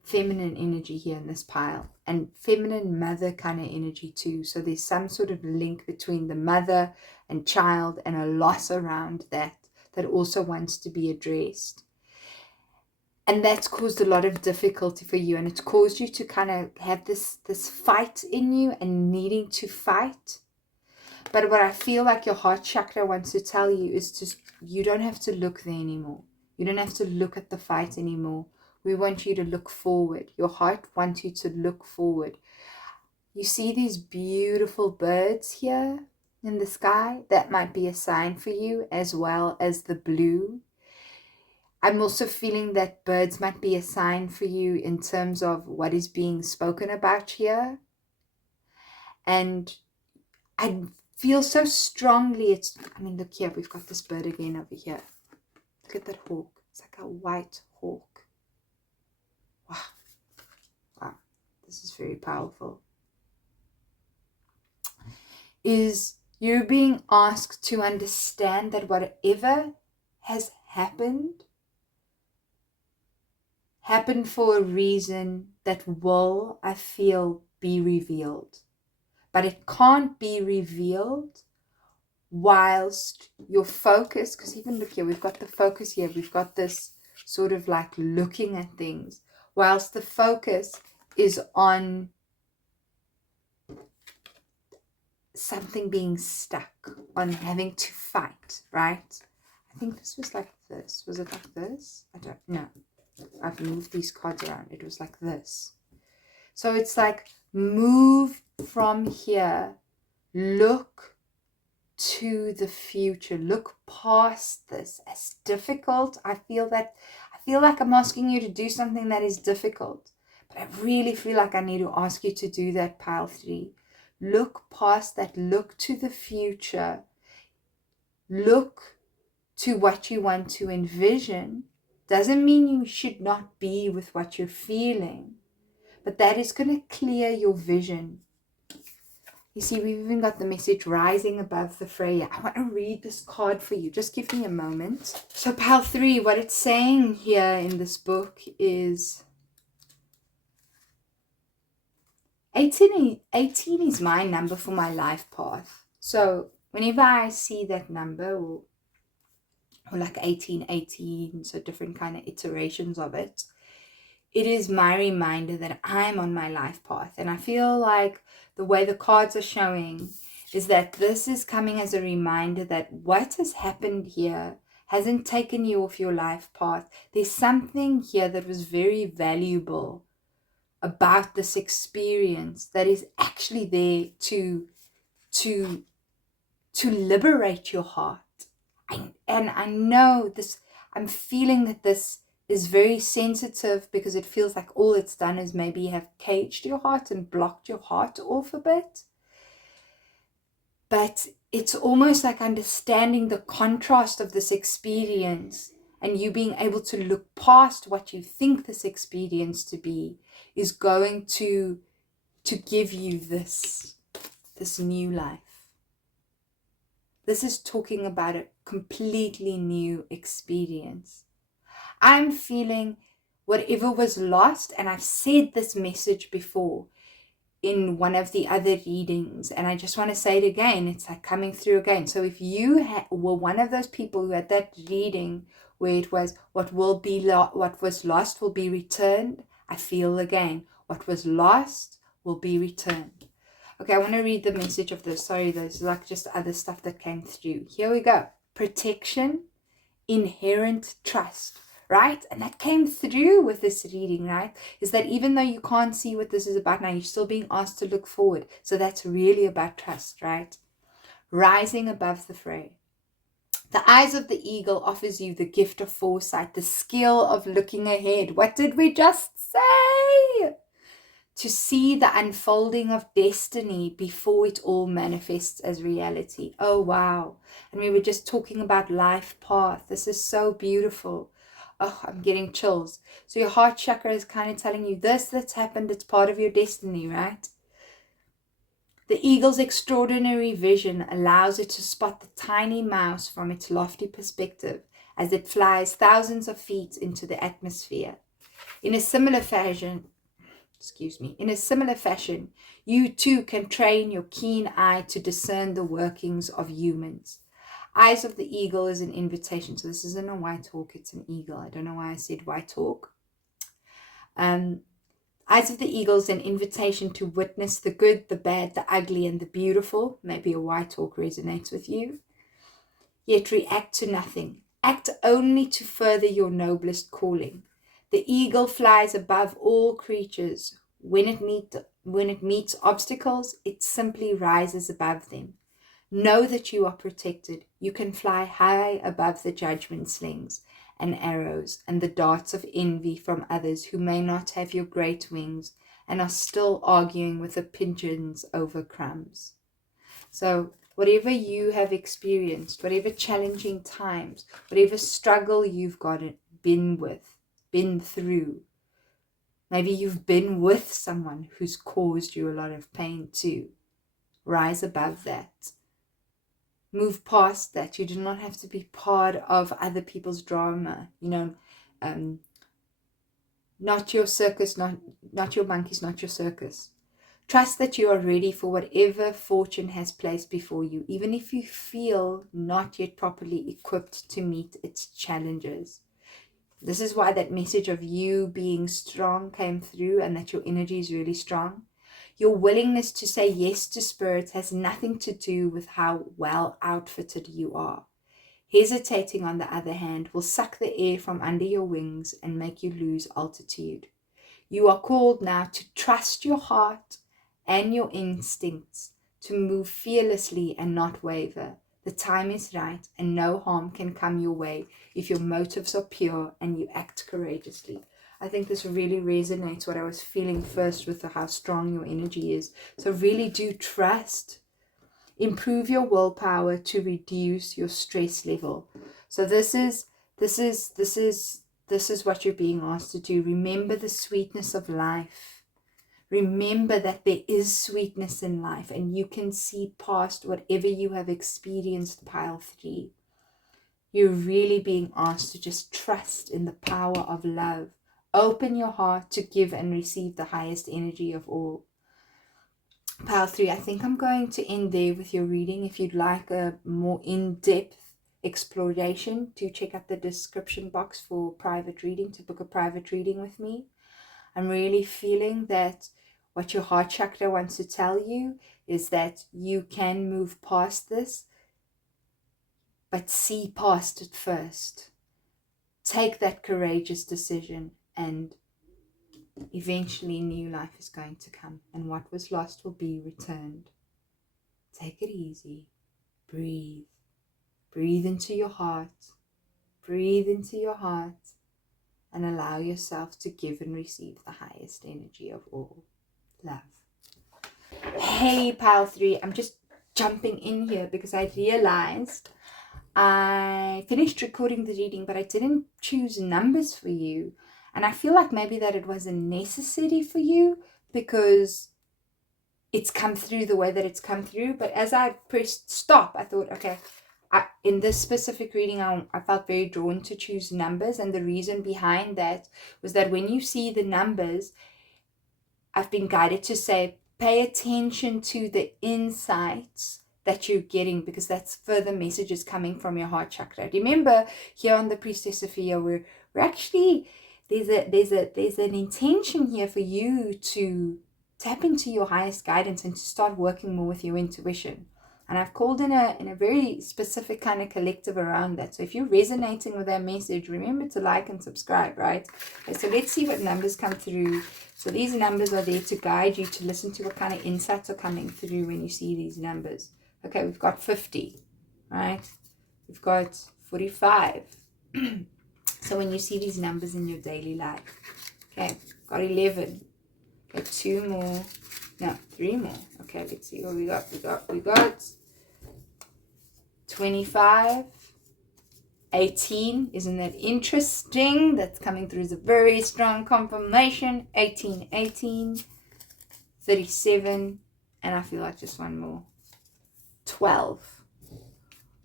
feminine energy here in this pile, and feminine mother kind of energy too. So there's some sort of link between the mother and child, and a loss around that also wants to be addressed. And that's caused a lot of difficulty for you, and it's caused you to kind of have this fight in you and needing to fight. But what I feel like your heart chakra wants to tell you is just, you don't have to look there anymore. You don't have to look at the fight anymore. We want you to look forward. Your heart wants you to look forward. You see these beautiful birds here in the sky? That might be a sign for you, as well as the blue. I'm also feeling that birds might be a sign for you in terms of what is being spoken about here. And I feel so strongly, look here, we've got this bird again over here. Look at that hawk. It's like a white hawk. Wow, this is very powerful. Is you're being asked to understand that whatever has happened for a reason that will, I feel, be revealed. But it can't be revealed whilst your focus, because even look here, we've got the focus here, we've got this sort of like looking at things, whilst the focus is on something being stuck, on having to fight, right? I think this was like this. Was it like this? I don't know. I've moved these cards around. It was like this. So it's like, move from here, look to the future, look past this. As difficult, I feel like I'm asking you to do something that is difficult, but I really feel like I need to ask you to do that, pile 3. Look past that, look to the future, look to what you want to envision. Doesn't mean you should not be with what you're feeling, but that is going to clear your vision. You see, we've even got the message rising above the fray. I want to read this card for you. Just give me a moment. So pile 3, what it's saying here in this book is 18 is my number for my life path. So whenever I see that number, or like 18, so different kind of iterations of it, it is my reminder that I'm on my life path. And I feel like the way the cards are showing is that this is coming as a reminder that what has happened here hasn't taken you off your life path. There's something here that was very valuable about this experience that is actually there to liberate your heart. And I know this, I'm feeling that this is very sensitive, because it feels like all it's done is maybe have caged your heart and blocked your heart off a bit. But it's almost like understanding the contrast of this experience, and you being able to look past what you think this experience to be is going to give you this new life. This is talking about a completely new experience. I'm feeling whatever was lost, and I've said this message before in one of the other readings, and I just want to say it again. It's like coming through again. So if you were one of those people who had that reading where it was what was lost will be returned, I feel again, what was lost will be returned. Okay, I want to read the message of this. Sorry, there's like just other stuff that came through. Here we go. Protection, inherent trust, right? And that came through with this reading, right? Is that even though you can't see what this is about now, you're still being asked to look forward. So that's really about trust, right? Rising above the fray. The eyes of the eagle offers you the gift of foresight, the skill of looking ahead. What did we just say? To see the unfolding of destiny before it all manifests as reality. Oh, wow. And we were just talking about life path. This is so beautiful. Oh, I'm getting chills. So your heart chakra is kind of telling you this that's happened. It's part of your destiny, right? The eagle's extraordinary vision allows it to spot the tiny mouse from its lofty perspective, as it flies thousands of feet into the atmosphere. In a similar fashion, you too can train your keen eye to discern the workings of humans. Eyes of the Eagle is an invitation. So this isn't a white hawk, it's an eagle. I don't know why I said white hawk. Eyes of the Eagle is an invitation to witness the good, the bad, the ugly, and the beautiful. Maybe a white hawk resonates with you. Yet react to nothing. Act only to further your noblest calling. The eagle flies above all creatures. When it meets obstacles, it simply rises above them. Know that you are protected. You can fly high above the judgment slings and arrows and the darts of envy from others who may not have your great wings and are still arguing with the pigeons over crumbs. So whatever you have experienced, whatever challenging times, whatever struggle you've been through, maybe you've been with someone who's caused you a lot of pain too. Rise above that. Move past that. You do not have to be part of other people's drama. Not your circus, not your monkeys, not your circus. Trust that you are ready for whatever fortune has placed before you, even if you feel not yet properly equipped to meet its challenges. This is why that message of you being strong came through, and that your energy is really strong. Your willingness to say yes to spirit has nothing to do with how well outfitted you are. Hesitating, on the other hand, will suck the air from under your wings and make you lose altitude. You are called now to trust your heart and your instincts, to move fearlessly and not waver. The time is right, and no harm can come your way if your motives are pure and you act courageously. I think this really resonates what I was feeling first with how strong your energy is. So really do trust. Improve your willpower to reduce your stress level. So this is what you're being asked to do. Remember the sweetness of life. Remember that there is sweetness in life, and you can see past whatever you have experienced, pile 3. You're really being asked to just trust in the power of love. Open your heart to give and receive the highest energy of all. Pile 3, I think I'm going to end there with your reading. If you'd like a more in-depth exploration, do check out the description box for private reading, to book a private reading with me. I'm really feeling that what your heart chakra wants to tell you is that you can move past this, but see past it first. Take that courageous decision, and eventually new life is going to come, and what was lost will be returned. Take it easy. Breathe. Breathe into your heart. Breathe into your heart, and allow yourself to give and receive the highest energy of all. Love. Hey, pile 3, I'm just jumping in here because I realized I finished recording the reading, but I didn't choose numbers for you. And I feel like maybe that it wasn't necessary for you because it's come through the way that it's come through. But as I pressed stop, I thought, okay, in this specific reading, I felt very drawn to choose numbers. And the reason behind that was that when you see the numbers, I've been guided to say, pay attention to the insights that you're getting, because that's further messages coming from your heart chakra. Remember, here on the Priestess Sophia, we're actually, there's an intention here for you to tap into your highest guidance and to start working more with your intuition. And I've called in a very specific kind of collective around that. So if you're resonating with that message, remember to like and subscribe, right? Okay, so let's see what numbers come through. So these numbers are there to guide you to listen to what kind of insights are coming through when you see these numbers. Okay, we've got 50, right? We've got 45. So when you see these numbers in your daily life, okay, got 11. Okay, 2 more. No, 3 more. Okay, let's see what we got. We got 25, 18. Isn't that interesting? That's coming through as a very strong confirmation. 18, 37, and I feel like just one more. 12.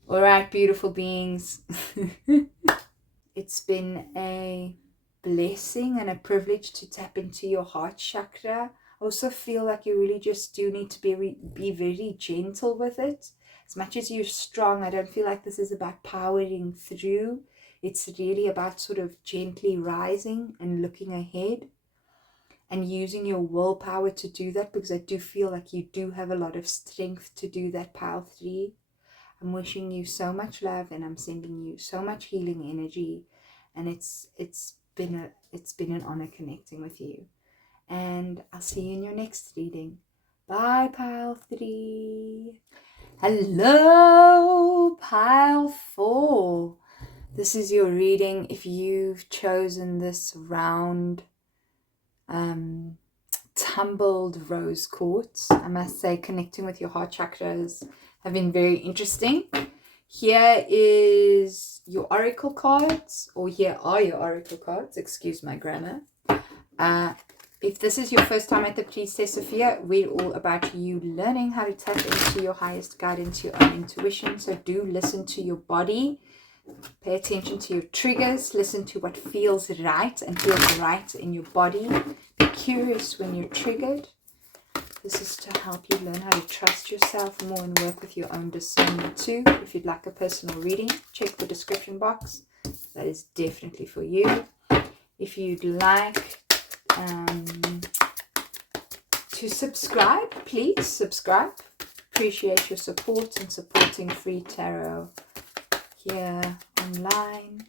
All right, beautiful beings. It's been a blessing and a privilege to tap into your heart chakra. I also feel like you really just do need to be very gentle with it. As much as you're strong, I don't feel like this is about powering through. It's really about sort of gently rising and looking ahead and using your willpower to do that, because I do feel like you do have a lot of strength to do that, pile 3. I'm wishing you so much love, and I'm sending you so much healing energy, and it's been an honor connecting with you. And I'll see you in your next reading. Bye, pile 3. Hello, pile 4. This is your reading if you've chosen this round tumbled rose quartz. I must say, connecting with your heart chakras have been very interesting. Here is your oracle cards, or here are your oracle cards, excuse my grammar. If this is your first time at the Priestess Sophia, we're all about you learning how to tap into your highest guidance, your own intuition. So do listen to your body. Pay attention to your triggers. Listen to what feels right and feels right in your body. Be curious when you're triggered. This is to help you learn how to trust yourself more and work with your own discernment too. If you'd like a personal reading, check the description box. That is definitely for you. If you'd like to subscribe, please subscribe. Appreciate your support and supporting free tarot here online.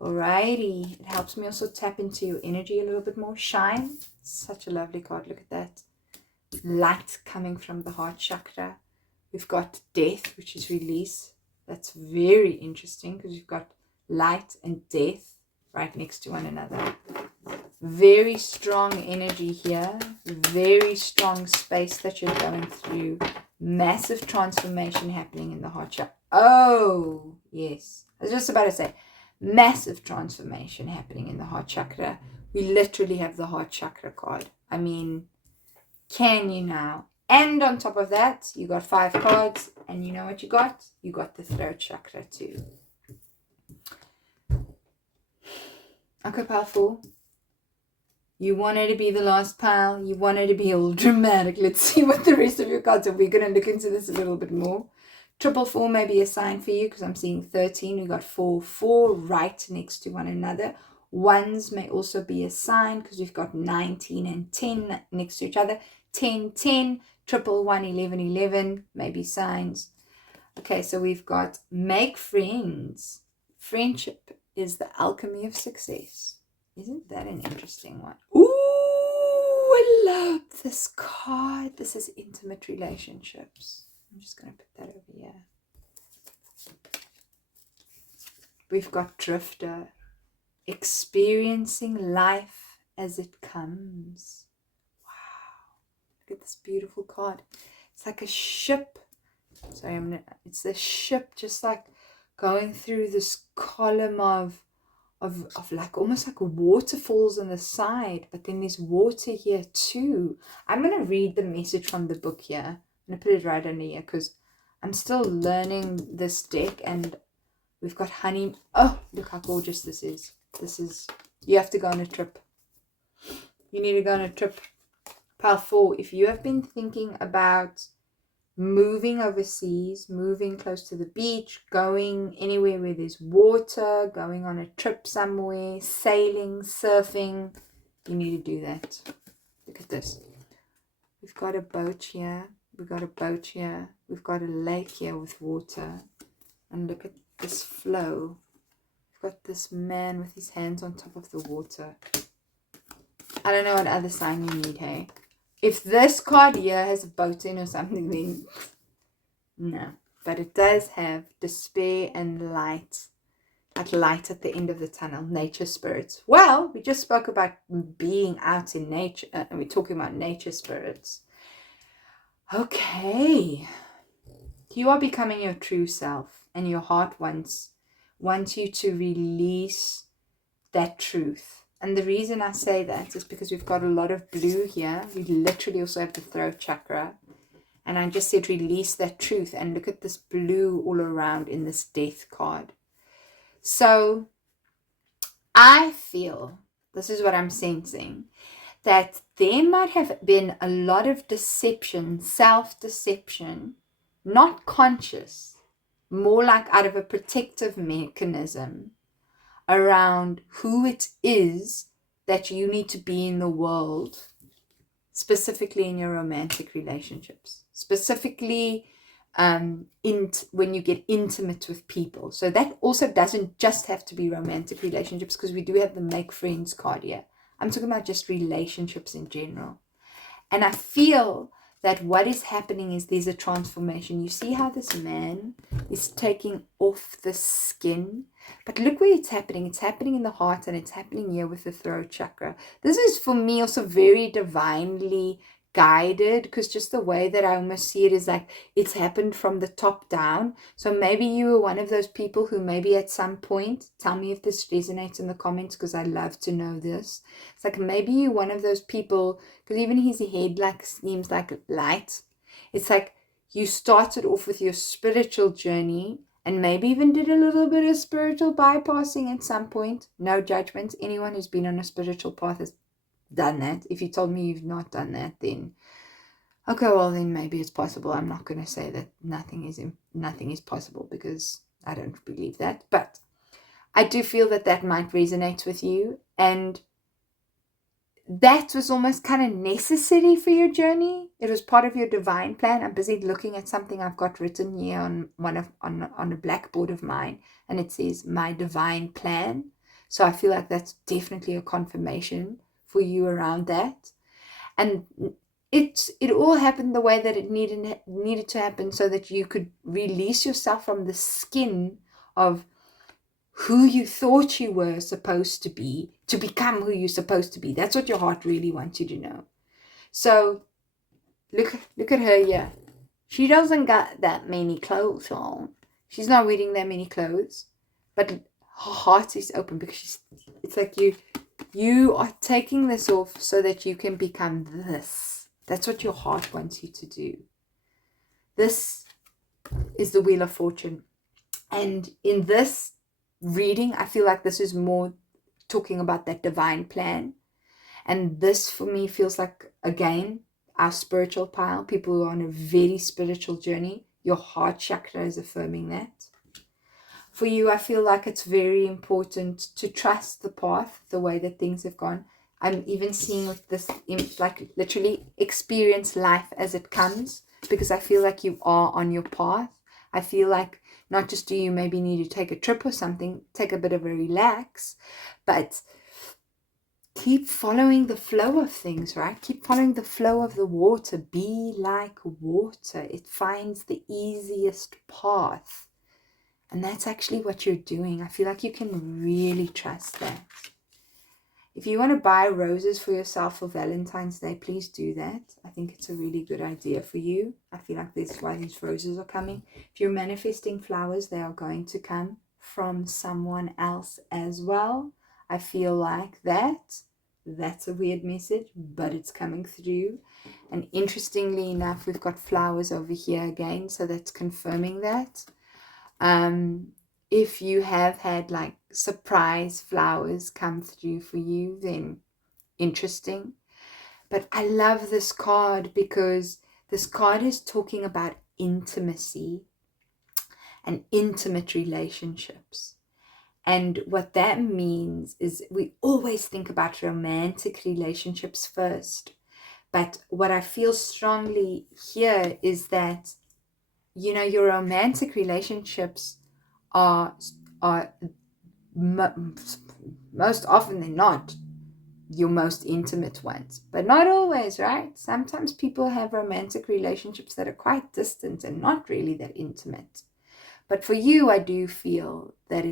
Alrighty, it helps me also tap into your energy a little bit more. Shine, such a lovely card. Look at that. Light coming from the heart chakra. We've got death, which is release. That's very interesting because we've got light and death right next to one another. Very strong energy here. Very strong space that you're going through. Massive transformation happening in the heart chakra. Oh, yes. I was just about to say, massive transformation happening in the heart chakra. We literally have the heart chakra card. I mean, can you now? And on top of that, you got 5 cards, and you know what you got? You got the throat chakra too. Okay, pile 4. You wanted to be the last pile. You wanted to be all dramatic. Let's see what the rest of your cards are. We're going to look into this a little bit more. 444 may be a sign for you because I'm seeing 13. We got 4 right next to one another. 1s may also be a sign because we've got 19 and 10 next to each other. 10, 10, 111, 11, 11 may be signs. Okay, so we've got make friends. Friendship is the alchemy of success. Isn't that an interesting one? Ooh, I love this card. This is intimate relationships. I'm just going to put that over here. We've got drifter. Experiencing life as it comes. Wow. Look at this beautiful card. It's like a ship. Sorry, it's the ship just like going through this column of like almost like waterfalls on the side, but then there's water here too. I'm going to read the message from the book here. I'm going to put it right under here because I'm still learning this deck, and we've got honey. Oh, look how gorgeous this is. This is, you have to go on a trip. You need to go on a trip. Pile 4, if you have been thinking about moving overseas, moving close to the beach, going anywhere where there's water, going on a trip somewhere, sailing, surfing, you need to do that. Look at this. We've got a boat here. We've got a boat here. We've got a lake here with water. And look at this flow. We've got this man with his hands on top of the water. I don't know what other sign you need, hey? If this card here has a boat in or something, then no. But it does have despair and light. Like light at the end of the tunnel. Nature spirits. Well, we just spoke about being out in nature. And we're talking about nature spirits. Okay. You are becoming your true self. And your heart wants you to release that truth. And the reason I say that is because we've got a lot of blue here. We literally also have the throat chakra. And I just said, release that truth. And look at this blue all around in this death card. So I feel, this is what I'm sensing, that there might have been a lot of deception, self-deception, not conscious, more like out of a protective mechanism around who it is that you need to be in the world, specifically in your romantic relationships, specifically when you get intimate with people. So that also doesn't just have to be romantic relationships, because we do have the make friends card here. I'm talking about just relationships in general. And I feel that what is happening is there's a transformation. You see how this man is taking off the skin, but look where it's happening. It's happening in the heart, and it's happening here with the throat chakra. This is for me also very divinely guided, because just the way that I almost see it is like it's happened from the top down. So maybe you were one of those people who maybe at some point, tell me if this resonates in the comments, because I love to know this. It's like maybe you're one of those people, because even his head like seems like light. It's like you started off with your spiritual journey and maybe even did a little bit of spiritual bypassing at some point. No judgment. Anyone who's been on a spiritual path has done that. If you told me you've not done that, then okay, well then maybe it's possible. I'm not going to say that nothing is possible, because I don't believe that, but I do feel that that might resonate with you, and that was almost kind of necessary for your journey. It was part of your divine plan. I'm busy looking at something I've got written here on a blackboard of mine, and it says my divine plan. So I feel like that's definitely a confirmation for you around that. And it all happened the way that it needed to happen, so that you could release yourself from the skin of who you thought you were supposed to be, to become who you're supposed to be. That's what your heart really wants you to know. So look at her here. She doesn't got that many clothes on. She's not wearing that many clothes, but her heart is open, because it's like you are taking this off so that you can become this. That's what your heart wants you to do. This is the Wheel of Fortune. And in this reading, I feel like this is more talking about that divine plan. And this for me feels like, again, our spiritual pile, people who are on a very spiritual journey. Your heart chakra is affirming that. For you, I feel like it's very important to trust the path, the way that things have gone. I'm even seeing with this, like literally experience life as it comes, because I feel like you are on your path. I feel like not just do you maybe need to take a trip or something, take a bit of a relax, but keep following the flow of things, right? Keep following the flow of the water. Be like water. It finds the easiest path. And that's actually what you're doing. I feel like you can really trust that. If you want to buy roses for yourself for Valentine's Day, please do that. I think it's a really good idea for you. I feel like that's why these roses are coming. If you're manifesting flowers, they are going to come from someone else as well. I feel like that's a weird message, but it's coming through. And interestingly enough, we've got flowers over here again, so that's confirming that. If you have had like surprise flowers come through for you, then interesting. But I love this card, because this card is talking about intimacy and intimate relationships. And what that means is we always think about romantic relationships first. But what I feel strongly here is that, you know, your romantic relationships are most often than not your most intimate ones, but not always, right? Sometimes people have romantic relationships that are quite distant and not really that intimate. But for you, I do feel that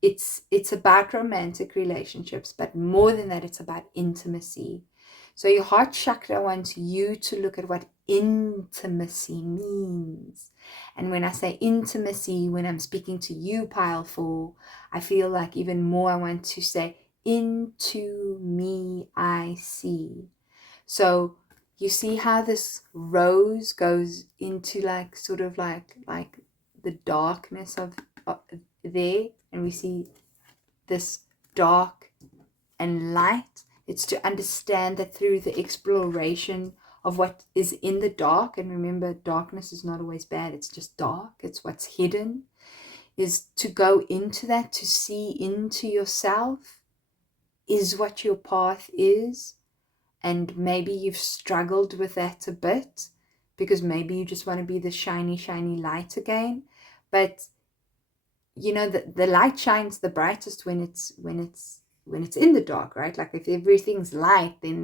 it's about romantic relationships, but more than that, it's about intimacy. So your heart chakra wants you to look at what intimacy means. And when I say intimacy, when I'm speaking to you, pile 4, I feel like even more I want to say, into me I see. So you see how this rose goes into like sort of like the darkness of there, and we see this dark and light. It's to understand that through the exploration of what is in the dark, and remember, darkness is not always bad, it's just dark, it's what's hidden, is to go into that, to see into yourself, is what your path is. And maybe you've struggled with that a bit, because maybe you just want to be the shiny, shiny light again. But you know, the light shines the brightest when it's in the dark, right? Like if everything's light, then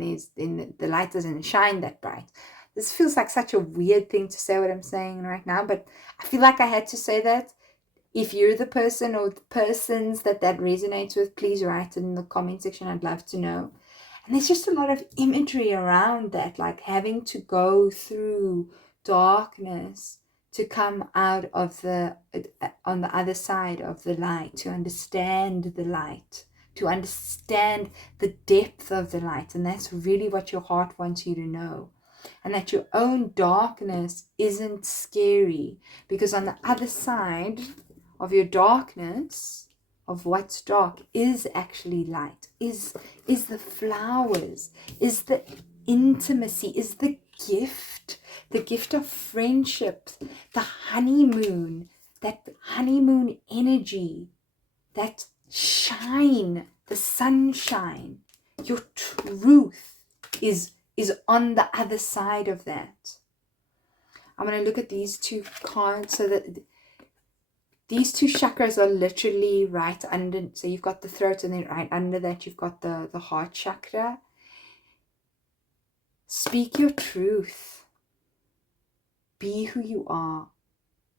the light doesn't shine that bright. This feels like such a weird thing to say what I'm saying right now, but I feel like I had to say that. If you're the person or the persons that resonates with, please write in the comment section. I'd love to know. And there's just a lot of imagery around that, like having to go through darkness to come out of on the other side of the light, to understand the light, to understand the depth of the light. And that's really what your heart wants you to know. And that your own darkness isn't scary, because on the other side of your darkness, of what's dark, is actually light, is the flowers, is the intimacy, is the gift of friendship, the honeymoon, that honeymoon energy, that shine, the sunshine. Your truth is on the other side of that. I'm going to look at these two cards, so that these two chakras are literally right under. So you've got the throat, and then right under that you've got the heart chakra. Speak your truth. Be who you are.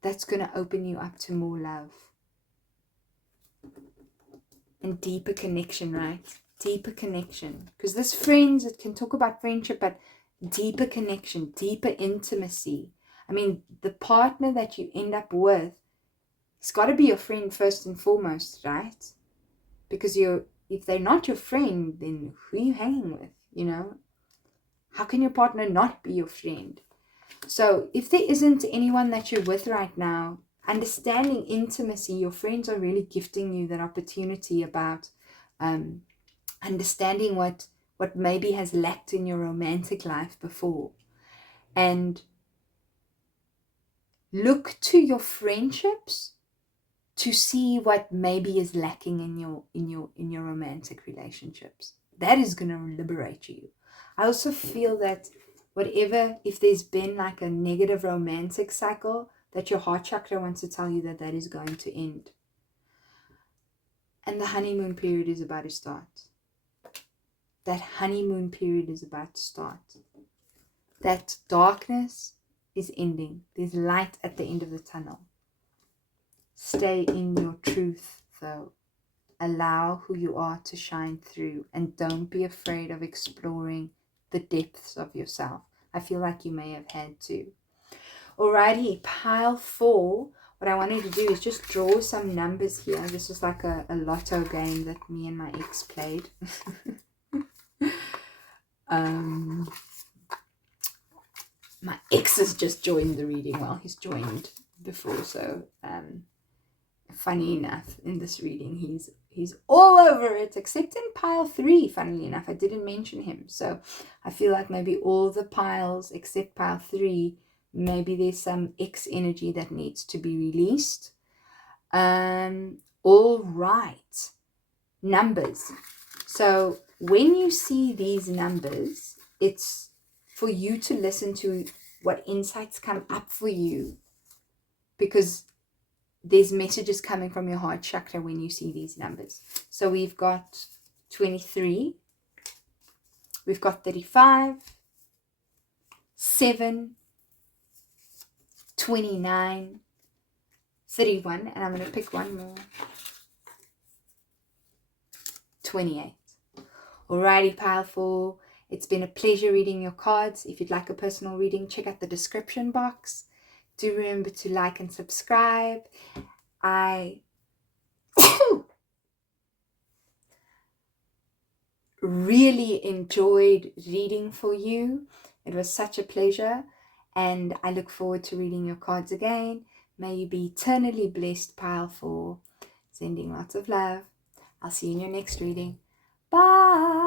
That's going to open you up to more love and deeper connection, right? Deeper connection. Because this friends, it can talk about friendship, but deeper connection, deeper intimacy. I mean, the partner that you end up with, it's got to be your friend first and foremost, right? Because if they're not your friend, then who are you hanging with, you know? How can your partner not be your friend? So if there isn't anyone that you're with right now, understanding intimacy, your friends are really gifting you that opportunity about understanding what maybe has lacked in your romantic life before. And look to your friendships to see what maybe is lacking in your romantic relationships. That is going to liberate you. I also feel that if there's been like a negative romantic cycle, that your heart chakra wants to tell you that is going to end. And the honeymoon period is about to start. That honeymoon period is about to start. That darkness is ending. There's light at the end of the tunnel. Stay in your truth, though. Allow who you are to shine through, and don't be afraid of exploring the depths of yourself. I feel like you may have had to. Alrighty, pile 4. What I wanted to do is just draw some numbers here. This is like a lotto game that me and my ex played. My ex has just joined the reading. Well, he's joined before, so funny enough, in this reading he's all over it, except in pile 3. Funnily enough, I didn't mention him, so I feel like maybe all the piles except pile 3, maybe there's some X energy that needs to be released. All right, numbers. So when you see these numbers, it's for you to listen to what insights come up for you, because there's messages coming from your heart chakra when you see these numbers. So we've got 23, we've got 35, 7, 29, 31, and I'm going to pick one more, 28. Alrighty, pile 4. It's been a pleasure reading your cards. If you'd like a personal reading, check out the description box. Do remember to like and subscribe. I really enjoyed reading for you. It was such a pleasure, and I look forward to reading your cards again. May you be eternally blessed, Pile 4. Sending lots of love. I'll see you in your next reading. Bye.